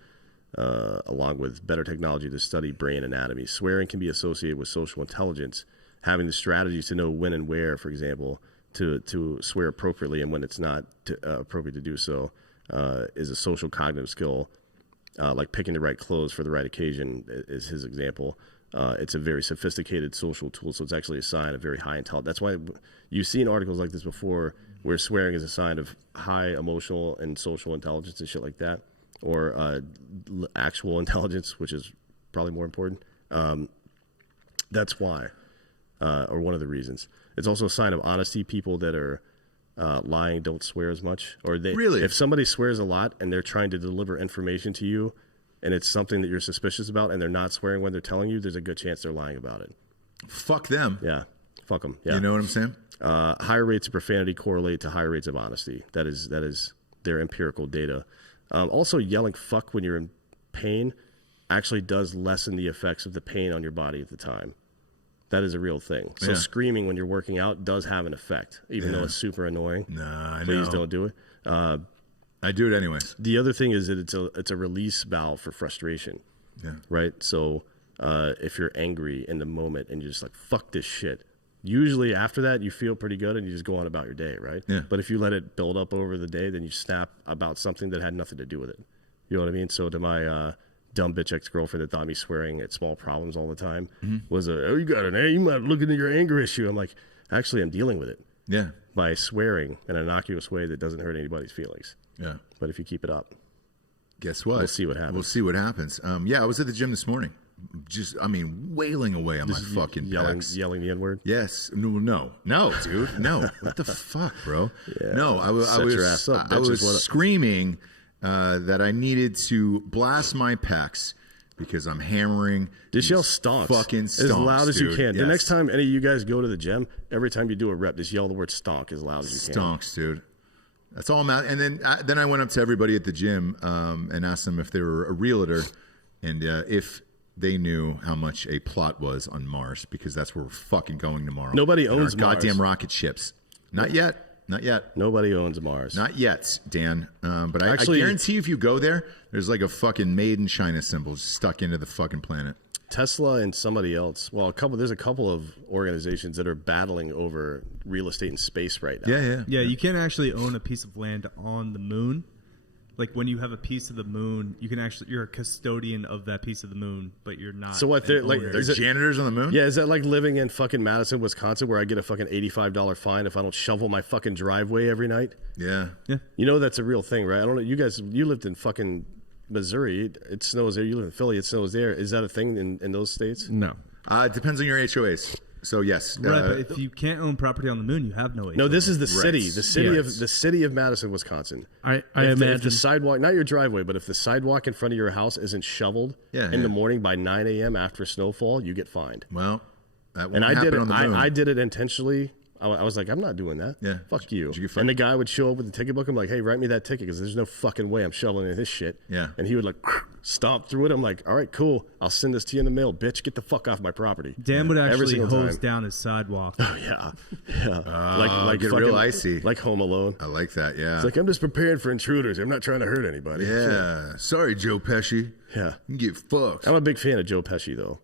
along with better technology to study brain anatomy. Swearing can be associated with social intelligence, having the strategies to know when and where, for example, to swear appropriately and when it's not appropriate to do so is a social cognitive skill. Like picking the right clothes for the right occasion is his example. It's a very sophisticated social tool, so it's actually a sign of very high intelligence. That's why you've seen articles like this before where swearing is a sign of high emotional and social intelligence and shit like that, or actual intelligence, which is probably more important. That's why, or one of the reasons. It's also a sign of honesty. People that are lying don't swear as much, or really, if somebody swears a lot and they're trying to deliver information to you, and it's something that you're suspicious about, and they're not swearing when they're telling you, there's a good chance they're lying about it. Fuck them. Yeah, fuck them. Yeah. You know what I'm saying? Higher rates of profanity correlate to higher rates of honesty. That is their empirical data. Also, yelling "fuck" when you're in pain actually does lessen the effects of the pain on your body at the time. That is a real thing. So screaming when you're working out does have an effect, even though it's super annoying. Nah, I Please know. don't do it. I do it anyways. The other thing is that it's a release valve for frustration. Yeah. Right? So if you're angry in the moment and you're just like, fuck this shit, usually after that you feel pretty good and you just go on about your day, right? Yeah. But if you let it build up over the day, then you snap about something that had nothing to do with it. You know what I mean? So to my dumb bitch ex-girlfriend that thought me swearing at small problems all the time was you got an you might look into your anger issue. I'm like, actually I'm dealing with it. Yeah. By swearing in an innocuous way that doesn't hurt anybody's feelings. Yeah. But if you keep it up, guess what? We'll see what happens. We'll see what happens. I was at the gym this morning. Wailing away on my fucking yelling pecs. the N-word. Yes. No, dude. No. What the fuck, bro? Yeah. No, I was screaming that I needed to blast my pecs because I'm hammering. Just yell stonks. Fucking stonks, as loud as you can. Yes. The next time any of you guys go to the gym, every time you do a rep, just yell the word stonk as loud as you can. Stonks, dude. That's all I'm at. And then I went up to everybody at the gym and asked them if they were a realtor and if they knew how much a plot was on Mars, because that's where we're fucking going tomorrow. Nobody owns our Mars. goddamn rocket ships. Not yet. Nobody owns Mars. Not yet, Dan. But Actually, I guarantee if you go there, there's like a fucking made in China symbol stuck into the fucking planet. Tesla and somebody else. Well, there's a couple of organizations that are battling over real estate in space right now. Yeah. You can't actually own a piece of land on the moon. Like when you have a piece of the moon, you're a custodian of that piece of the moon, but you're not. So what? There's janitors on the moon? Yeah, is that like living in fucking Madison, Wisconsin, where I get a fucking $85 fine if I don't shovel my fucking driveway every night? Yeah. You know that's a real thing, right? I don't know. You guys, you lived in fucking Missouri. It snows there. You live in Philly. It snows there. Is that a thing in those states? No. It depends on your HOAs. So yes, right. But if you can't own property on the moon, you have no. No, this is the city. Right. The city of Madison, Wisconsin. I If imagine the sidewalk, not your driveway, but if the sidewalk in front of your house isn't shoveled in the morning by 9 a.m. after snowfall, you get fined. Well, that won't and I happen did it. on the moon. I did it intentionally. I was like, I'm not doing that. Yeah. Fuck you. Did you get fined? And the guy would show up with the ticket book. I'm like, hey, write me that ticket because there's no fucking way I'm shoveling any of this shit. Yeah. And he would like stomp through it. I'm like, all right, cool. I'll send this to you in the mail, bitch. Get the fuck off my property. Dan would Every actually single hose time. down his sidewalk. Oh yeah. Like get fucking, real icy. Like Home Alone. I like that. Yeah. It's like I'm just prepared for intruders. I'm not trying to hurt anybody. Yeah. Sorry, Joe Pesci. Yeah. You can get fucked. I'm a big fan of Joe Pesci though.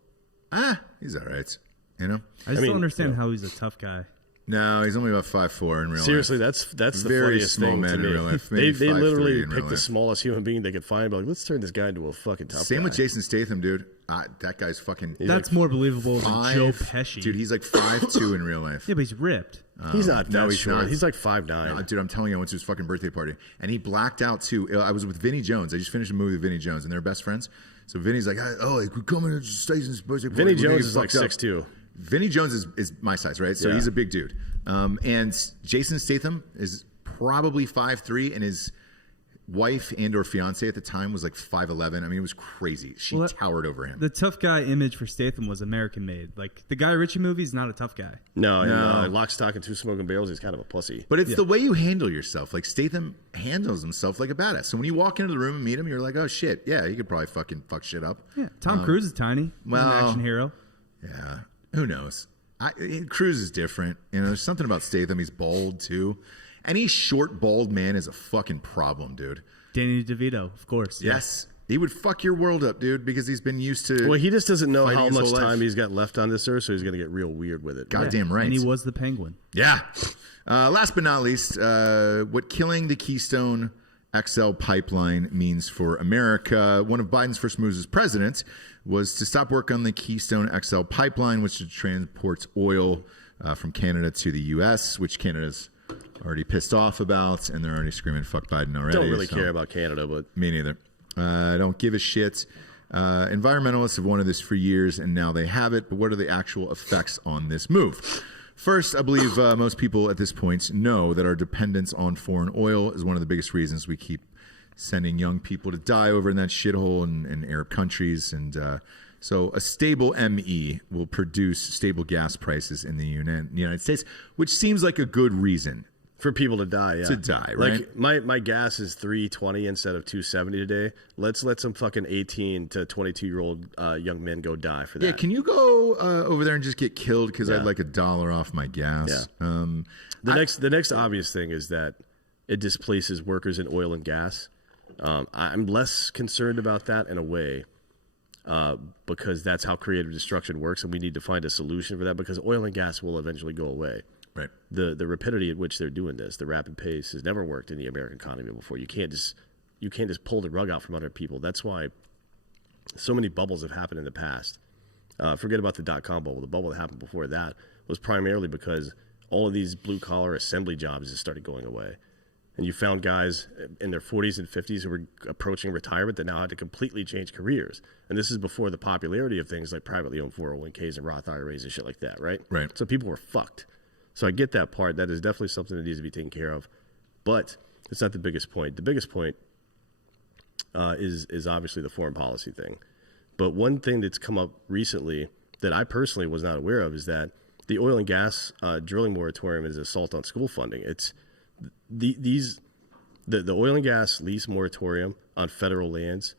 He's all right. You know. I just don't understand how he's a tough guy. No, he's only about 5'4" in real Seriously, life. that's the Very funniest small thing man to in me. real life. They Maybe 5'3" literally in real picked the life. smallest human being they could find. But like, let's turn this guy into a fucking tough Same guy. with Jason Statham, dude. That guy's fucking. That's more believable than Joe Pesci. Dude, he's like 5'2" in real life. Yeah, but he's ripped. He's not that no, he's short. not. He's like 5'9". No, dude, I'm telling you, I went to his fucking birthday party, and he blacked out too. I was with Vinny Jones. I just finished a movie with Vinny Jones, and they're best friends. So Vinny's like, we coming to Statham's birthday party. Vinny We're gonna Jones get is like fucked up. 6'2". Vinny Jones is my size, right? So Yeah. he's a big dude. And Jason Statham is probably 5'3", and his wife and or fiance at the time was like 5'11". I mean, it was crazy. She towered over him. The tough guy image for Statham was American made. Like the Guy Ritchie movie is not a tough guy. No. Lock, Stock, and Two Smoking Barrels. He's kind of a pussy. But it's the way you handle yourself. Like Statham handles himself like a badass. So when you walk into the room and meet him, you're like, oh shit, yeah, you could probably fucking fuck shit up. Yeah, Tom Cruise is tiny. He's an action hero. Yeah, who knows? Cruise is different. You know, there's something about Statham. He's bald too. Any short, bald man is a fucking problem, dude. Danny DeVito, of course. Yes. He would fuck your world up, dude, because he's been used to. Well, he just doesn't know fighting how his much whole life. time he's got left on this earth, so he's going to get real weird with it. Goddamn right. And he was the Penguin. Yeah. Last but not least, what killing the Keystone XL pipeline means for America. One of Biden's first moves as president was to stop work on the Keystone XL pipeline, which transports oil from Canada to the U.S., which Canada's already pissed off about, and they're already screaming, fuck Biden already. Don't really care about Canada, but... Me neither. I don't give a shit. Environmentalists have wanted this for years, and now they have it, but what are the actual effects on this move? First, I believe most people at this point know that our dependence on foreign oil is one of the biggest reasons we keep sending young people to die over in that shithole in Arab countries. And so a stable ME will produce stable gas prices in the United States, which seems like a good reason. For people to die, yeah. To die, right? Like my gas is $3.20 instead of $2.70 today. Let's let some fucking 18 to 22-year-old young men go die for that. Yeah, can you go over there and just get killed because I'd like $1 off my gas? Yeah. The next obvious thing is that it displaces workers in oil and gas. I'm less concerned about that in a way because that's how creative destruction works, and we need to find a solution for that because oil and gas will eventually go away. Right. The rapidity at which they're doing this, the rapid pace, has never worked in the American economy before. You can't just pull the rug out from under people. That's why so many bubbles have happened in the past. Forget about the .com bubble. The bubble that happened before that was primarily because all of these blue collar assembly jobs just started going away, and you found guys in their 40s and 50s who were approaching retirement that now had to completely change careers. And this is before the popularity of things like privately owned 401ks and Roth IRAs and shit like that, right? Right. So people were fucked. So I get that part. That is definitely something that needs to be taken care of. But it's not the biggest point. The biggest point is obviously the foreign policy thing. But one thing that's come up recently that I personally was not aware of is that the oil and gas drilling moratorium is an assault on school funding. It's the oil and gas lease moratorium on federal lands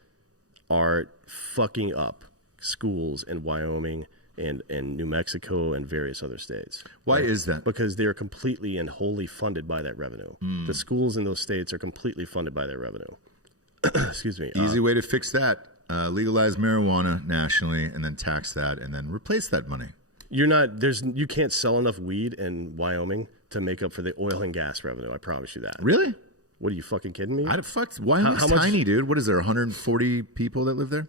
are fucking up schools in Wyoming and New Mexico and various other states. Why is that? Because they're completely and wholly funded by that revenue. The schools in those states are completely funded by that revenue. Excuse me. Easy way to fix that. Legalize marijuana nationally and then tax that and then replace that money. You can't sell enough weed in Wyoming to make up for the oil and gas revenue. I promise you that. Really? What are you fucking kidding me? Wyoming's tiny, dude. What is there, 140 people that live there?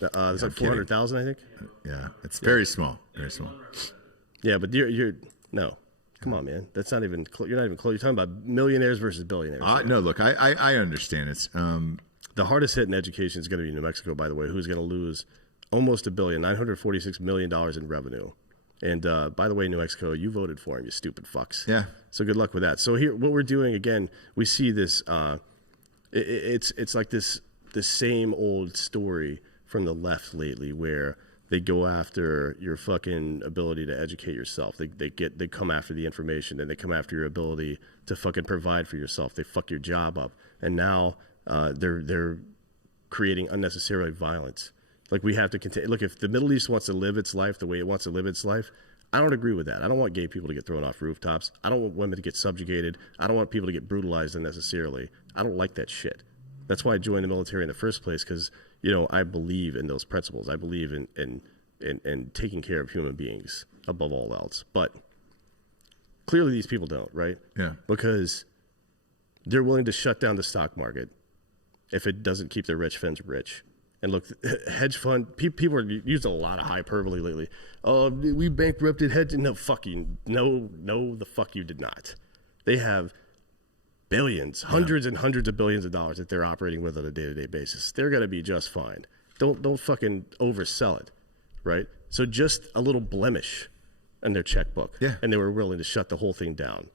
It's like 400,000, I think. Yeah, it's very small. Very small. Yeah, but you're no. Come on, man. That's not even. You're not even close. You're talking about millionaires versus billionaires. No, look, I understand. It's the hardest hit in education is going to be New Mexico, by the way, who's going to lose almost $1 billion, $946 million in revenue. And by the way, New Mexico, you voted for him, you stupid fucks. Yeah. So good luck with that. So here, what we're doing again, we see this. It's like this same old story from the left lately, where they go after your fucking ability to educate yourself. They come after the information, and they come after your ability to fucking provide for yourself. They fuck your job up, and now they're creating unnecessary violence. Like, we have to continue. Look, if the Middle East wants to live its life the way it wants to live its life, I don't agree with that. I don't want gay people to get thrown off rooftops. I don't want women to get subjugated. I don't want people to get brutalized unnecessarily. I don't like that shit. That's why I joined the military in the first place, because I believe in those principles. I believe in taking care of human beings above all else. But clearly these people don't, right? Yeah. Because they're willing to shut down the stock market if it doesn't keep their rich friends rich. And look, hedge fund, people are using a lot of hyperbole lately. Oh, we bankrupted hedge. No, fuck you. No, the fuck you did not. They have billions, hundreds and hundreds of billions of dollars that they're operating with on a day-to-day basis. They're going to be just fine. Don't fucking oversell it, right? So just a little blemish in their checkbook. Yeah. And they were willing to shut the whole thing down.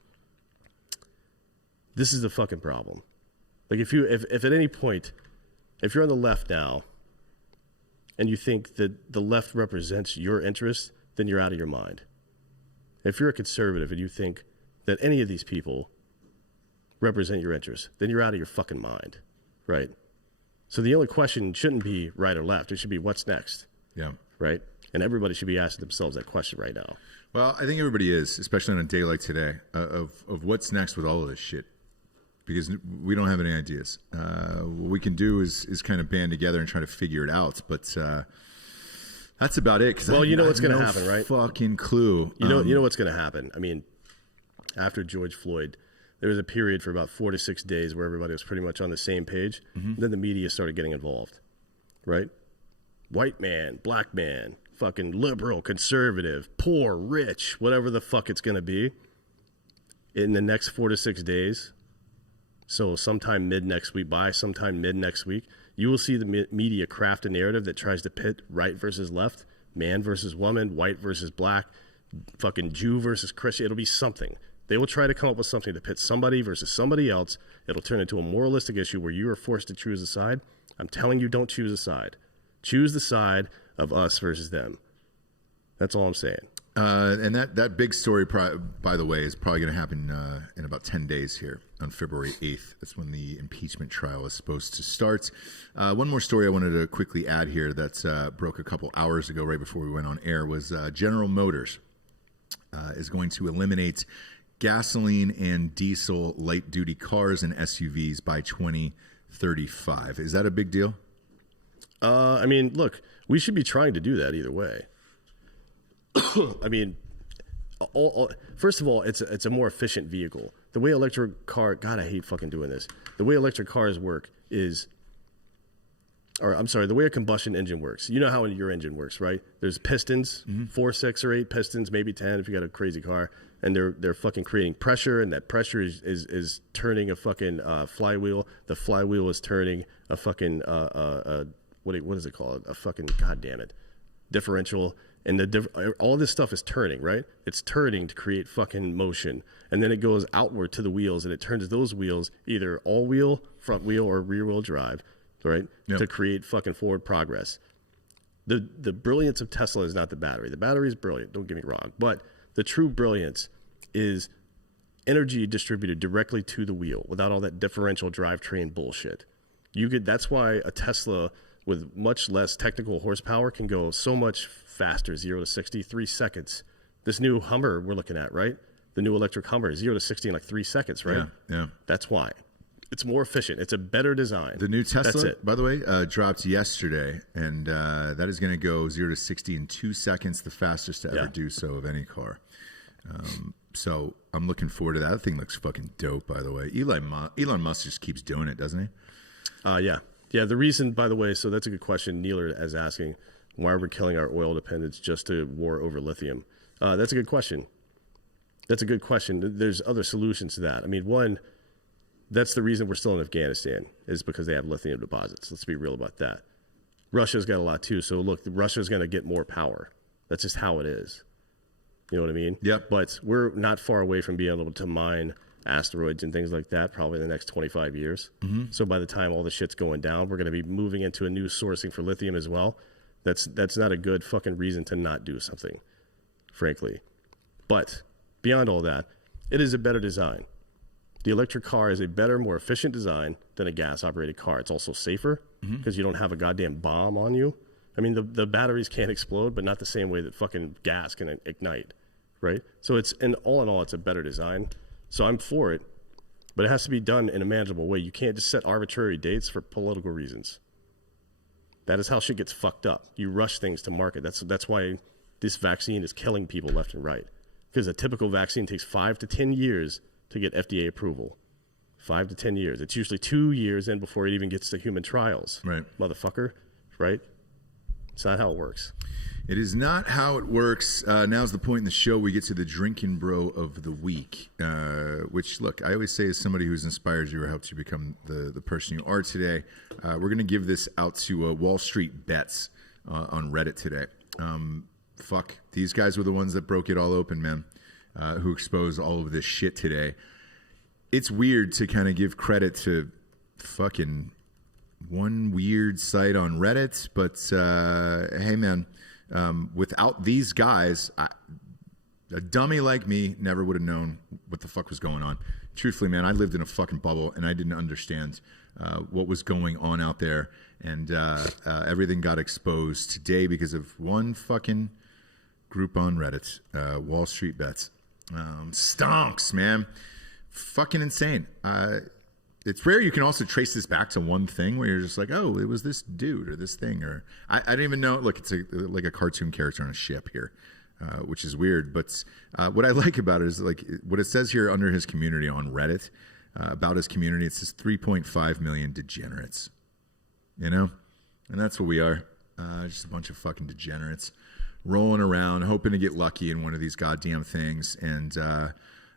This is the fucking problem. Like, if at any point, if you're on the left now, and you think that the left represents your interests, then you're out of your mind. If you're a conservative and you think that any of these people represent your interests, then you're out of your fucking mind, right? So the only question shouldn't be right or left. It should be what's next. Yeah. Right? And everybody should be asking themselves that question right now. Well, I think everybody is, especially on a day like today, of what's next with all of this shit. because we don't have any ideas. What we can do is kind of band together and try to figure it out. But that's about it. Well, you know what's going to happen, right? Fucking clue. You know what's going to happen. I mean, after George Floyd, there was a period for about 4 to 6 days where everybody was pretty much on the same page. Then the media started getting involved, right? White man, black man, fucking liberal, conservative, poor, rich, whatever the fuck it's going to be. In the next 4 to 6 days, so sometime mid next week, you will see the media craft a narrative that tries to pit right versus left, man versus woman, white versus black, fucking Jew versus Christian. It'll be something. They will try to come up with something to pit somebody versus somebody else. It'll turn into a moralistic issue where you are forced to choose a side. I'm telling you, don't choose a side. Choose the side of us versus them. That's all I'm saying. And that big story, by the way, is probably going to happen in about 10 days here on February 8th. That's when the impeachment trial is supposed to start. One more story I wanted to quickly add here that broke a couple hours ago right before we went on air was General Motors is going to eliminate gasoline and diesel light-duty cars and SUVs by 2035. Is that a big deal? I mean, look, we should be trying to do that either way. I mean, first of all, it's a more efficient vehicle. The way electric car, God, I hate fucking doing this. The way electric cars work is, or I'm sorry, the way a combustion engine works. You know how your engine works, right? There's pistons, 4, 6, or 8 pistons, maybe 10 if you got a crazy car, and they're fucking creating pressure, and that pressure is turning a fucking flywheel. The flywheel is turning a fucking what is it called? A fucking goddamn it, differential. And all this stuff is turning, right? It's turning to create fucking motion. And then it goes outward to the wheels, and it turns those wheels either all-wheel, front wheel, or rear-wheel drive, right? Yep. To create fucking forward progress. The brilliance of Tesla is not the battery. The battery is brilliant, don't get me wrong. But the true brilliance is energy distributed directly to the wheel without all that differential drivetrain bullshit. That's why a Tesla with much less technical horsepower can go so much faster, 0 to 60, 3 seconds. This new Hummer we're looking at, right? The new electric Hummer, 0 to 60 in like 3 seconds, right? Yeah. That's why. It's more efficient. It's a better design. The new Tesla, by the way, dropped yesterday, and that is going to go 0 to 60 in 2 seconds, the fastest to ever do so of any car. So I'm looking forward to that. That thing looks fucking dope, by the way. Elon Musk just keeps doing it, doesn't he? Yeah, the reason, by the way, so that's a good question. Neeler is asking, why are we killing our oil dependence just to war over lithium? That's a good question. There's other solutions to that. I mean, one, that's the reason we're still in Afghanistan, is because they have lithium deposits. Let's be real about that. Russia's got a lot too. So look, Russia's going to get more power. That's just how it is. You know what I mean? Yep. But we're not far away from being able to mine asteroids and things like that probably in the next 25 years. So by the time all the shit's going down, we're going to be moving into a new sourcing for lithium as well. That's not a good fucking reason to not do something, frankly. But beyond all that, it is a better design. The electric car is a better, more efficient design than a gas-operated car. It's also safer because you don't have a goddamn bomb on you. I mean, the batteries can't explode, but not the same way that fucking gas can ignite, right? So in all, it's a better design. So I'm for it, but it has to be done in a manageable way. You can't just set arbitrary dates for political reasons. That is how shit gets fucked up. You rush things to market. That's why this vaccine is killing people left and right. Because a typical vaccine takes 5 to 10 years to get FDA approval. 5 to 10 years. It's usually 2 years in before it even gets to human trials. Right. Motherfucker. Right? It's not how it works. It is not how it works. Now's the point in the show we get to the Drinkin' Bro of the week, which, look, I always say as somebody who's inspired you or helped you become the person you are today, we're going to give this out to Wall Street Bets on Reddit today. Fuck, these guys were the ones that broke it all open, man, who exposed all of this shit today. It's weird to kind of give credit to fucking one weird site on Reddit, but hey, man, without these guys, a dummy like me never would have known what the fuck was going on. Truthfully, man, I lived in a fucking bubble and I didn't understand what was going on out there, and everything got exposed today because of one fucking group on Reddit, Wall Street Bets. Stonks, man. Fucking insane. it's rare you can also trace this back to one thing where you're just like, oh, it was this dude or this thing, or I don't even know. Look, it's like a cartoon character on a ship here, which is weird. But what I like about it is like what it says here under his community on Reddit about his community. It says 3.5 million degenerates, you know, and that's what we are. Just a bunch of fucking degenerates rolling around, hoping to get lucky in one of these goddamn things, and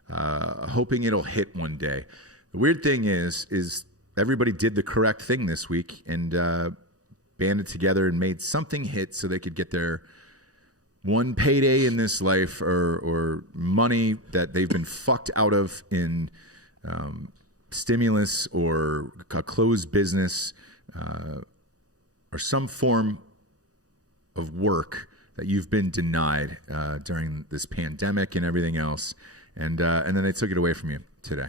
hoping it'll hit one day. The weird thing is everybody did the correct thing this week and banded together and made something hit so they could get their one payday in this life or money that they've been fucked out of in stimulus or a closed business or some form of work that you've been denied during this pandemic and everything else, and then they took it away from you today.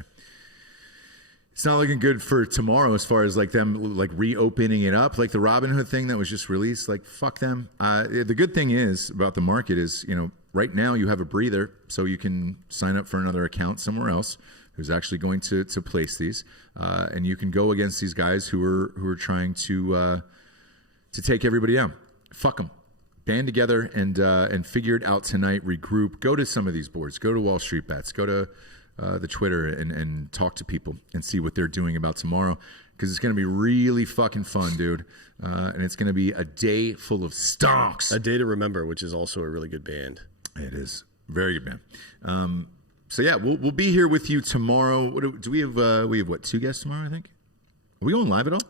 It's not looking good for tomorrow as far as like them like reopening it up, like the Robinhood thing that was just released. Like fuck them. The good thing is about the market is, you know, right now you have a breather, so you can sign up for another account somewhere else who's actually going to place these, and you can go against these guys who are trying to take everybody down. Fuck them. Band together and figure it out tonight. Regroup. Go to some of these boards. Go to Wall Street Bets. Go to the Twitter and talk to people and see what they're doing about tomorrow, because it's going to be really fucking fun, dude. And it's going to be a day full of stonks. A Day to Remember, which is also a really good band. It is. Very good band. So yeah, we'll be here with you tomorrow. What do we have? We have what, 2 guests tomorrow, I think? Are we going live at all?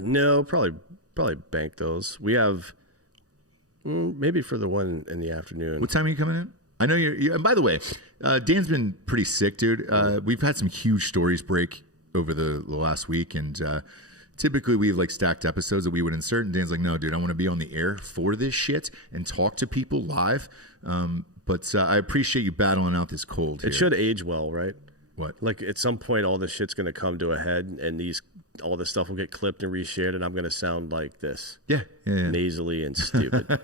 No, probably bank those. We have maybe for the one in the afternoon. What time are you coming in? I know you're and by the way, Dan's been pretty sick, dude. We've had some huge stories break over the last week, and typically we have like stacked episodes that we would insert, and Dan's like, no, dude, I want to be on the air for this shit and talk to people live. But I appreciate you battling out this cold here. It should age well, right? What? Like at some point all this shit's going to come to a head, and all this stuff will get clipped and reshared, and I'm going to sound like this. Yeah. Nasally and stupid.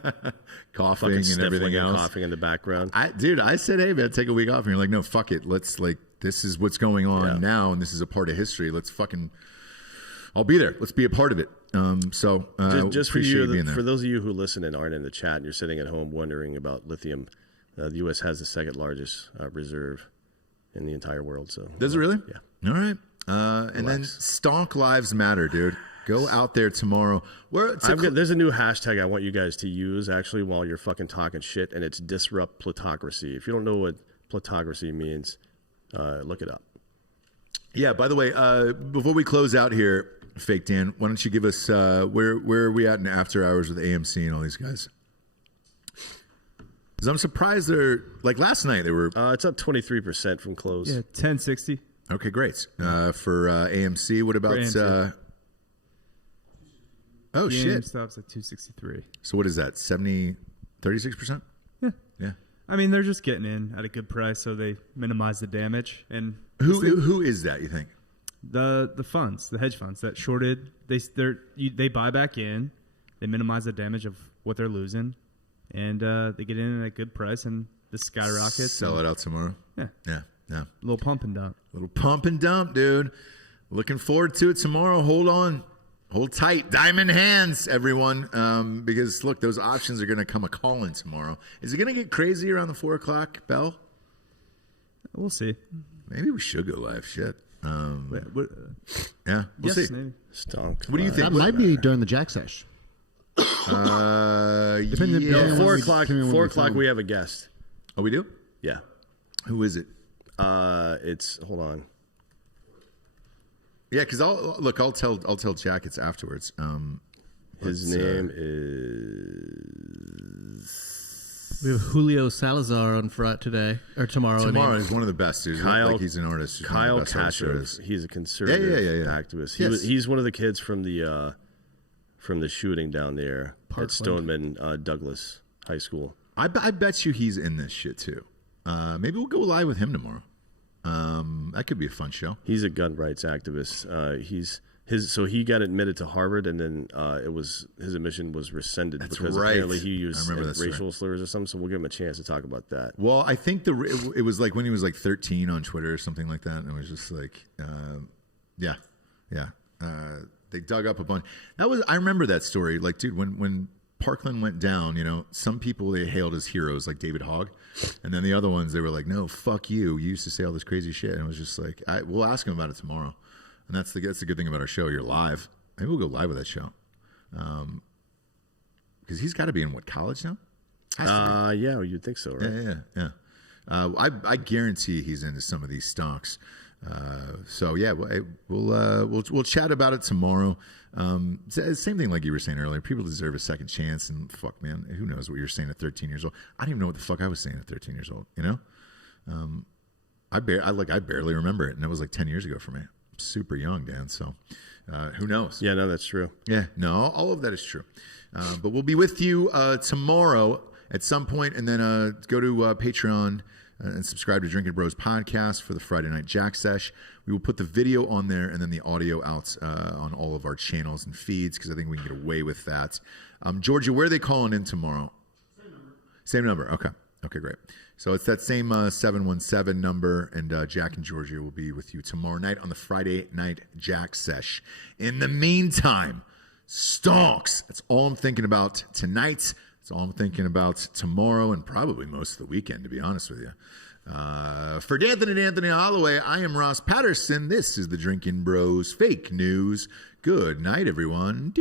Coughing and everything else. Coughing in the background. I said, hey, man, take a week off. And you're like, no, fuck it. Let's this is what's going on now, and this is a part of history. I'll be there. Let's be a part of it. Just for appreciate you, being there. for those of you who listen and aren't in the chat and you're sitting at home wondering about lithium, the U.S. has the second largest reserve in the entire world. So does it really? Yeah. All right. And then Stonk Lives Matter, dude. Go out there tomorrow. There's a new hashtag I want you guys to use actually while you're fucking talking shit, and it's disrupt plutocracy. If you don't know what plutocracy means, look it up. Yeah. By the way, before we close out here, Fake Dan, why don't you give us where are we at in after hours with AMC and all these guys? Because I'm surprised they're like last night they were. It's up 23% from close. Yeah, 1060. Okay, great. For AMC, what about? Oh shit! Stops at 263. So what is that? 36%? Yeah. I mean, they're just getting in at a good price, so they minimize the damage. And who is that? You think? The funds, the hedge funds that shorted, they buy back in, they minimize the damage of what they're losing, and they get in at a good price, and the skyrockets. Sell it out tomorrow. Yeah. A little pump and dump. Little pump and dump, dude. Looking forward to it tomorrow. Hold on. Hold tight. Diamond hands, everyone. Because, look, those options are going to come a-calling tomorrow. Is it going to get crazy around the 4 o'clock bell? We'll see. Maybe we should go live. Shit. We'll see. Maybe. Stonk. What do you think? That might be during the Jack Sesh. Depending on 4 o'clock. 4 o'clock. We have a guest. Oh, we do? Yeah. Who is it? Hold on. Yeah, because I'll tell Jack it's afterwards. His name is. We have Julio Salazar on front today or tomorrow. Tomorrow is one of the best dudes. Kyle, he's an artist. He's Kyle Kashev. He's a conservative activist. He's one of the kids from the shooting down there at Stoneman Douglas High School. I bet you he's in this shit too. Maybe we'll go live with him tomorrow. That could be a fun show. He's a gun rights activist. So he got admitted to Harvard, and then his admission was rescinded because right. apparently he used racial racial slurs or something. So we'll give him a chance to talk about that. Well, I think it was like when he was like 13 on Twitter or something like that, and it was just like, yeah. They dug up a bunch. I remember that story. Like, dude, when Parkland went down, some people they hailed as heroes, like David Hogg, and then the other ones they were like, no, fuck you. You used to say all this crazy shit, and it was just like, we'll ask him about it tomorrow. And that's the good thing about our show. You're live. Maybe we'll go live with that show. Because he's got to be in what, college now? Yeah, you'd think so, right? Yeah. I guarantee he's into some of these stonks. So yeah, we'll chat about it tomorrow. Same thing like you were saying earlier. People deserve a second chance, and fuck, man, who knows what you're saying at 13 years old? I don't even know what the fuck I was saying at 13 years old. I barely remember it, and it was like 10 years ago for me. I'm super young, Dan. So who knows? Yeah, no, that's true. Yeah, no, all of that is true. But we'll be with you tomorrow at some point, and then go to Patreon and subscribe to Drinkin' Bros podcast for the Friday Night Jack Sesh. We will put the video on there and then the audio out on all of our channels and feeds because I think we can get away with that. Georgia, where are they calling in tomorrow? Same number. Okay, great. So it's that same 717 number, and Jack and Georgia will be with you tomorrow night on the Friday Night Jack Sesh. In the meantime, stonks. That's all I'm thinking about tonight. That's all I'm thinking about tomorrow and probably most of the weekend, to be honest with you. For D'Anthony and Anthony Holloway, I am Ross Patterson. This is the Drinkin' Bros Fake News. Good night, everyone.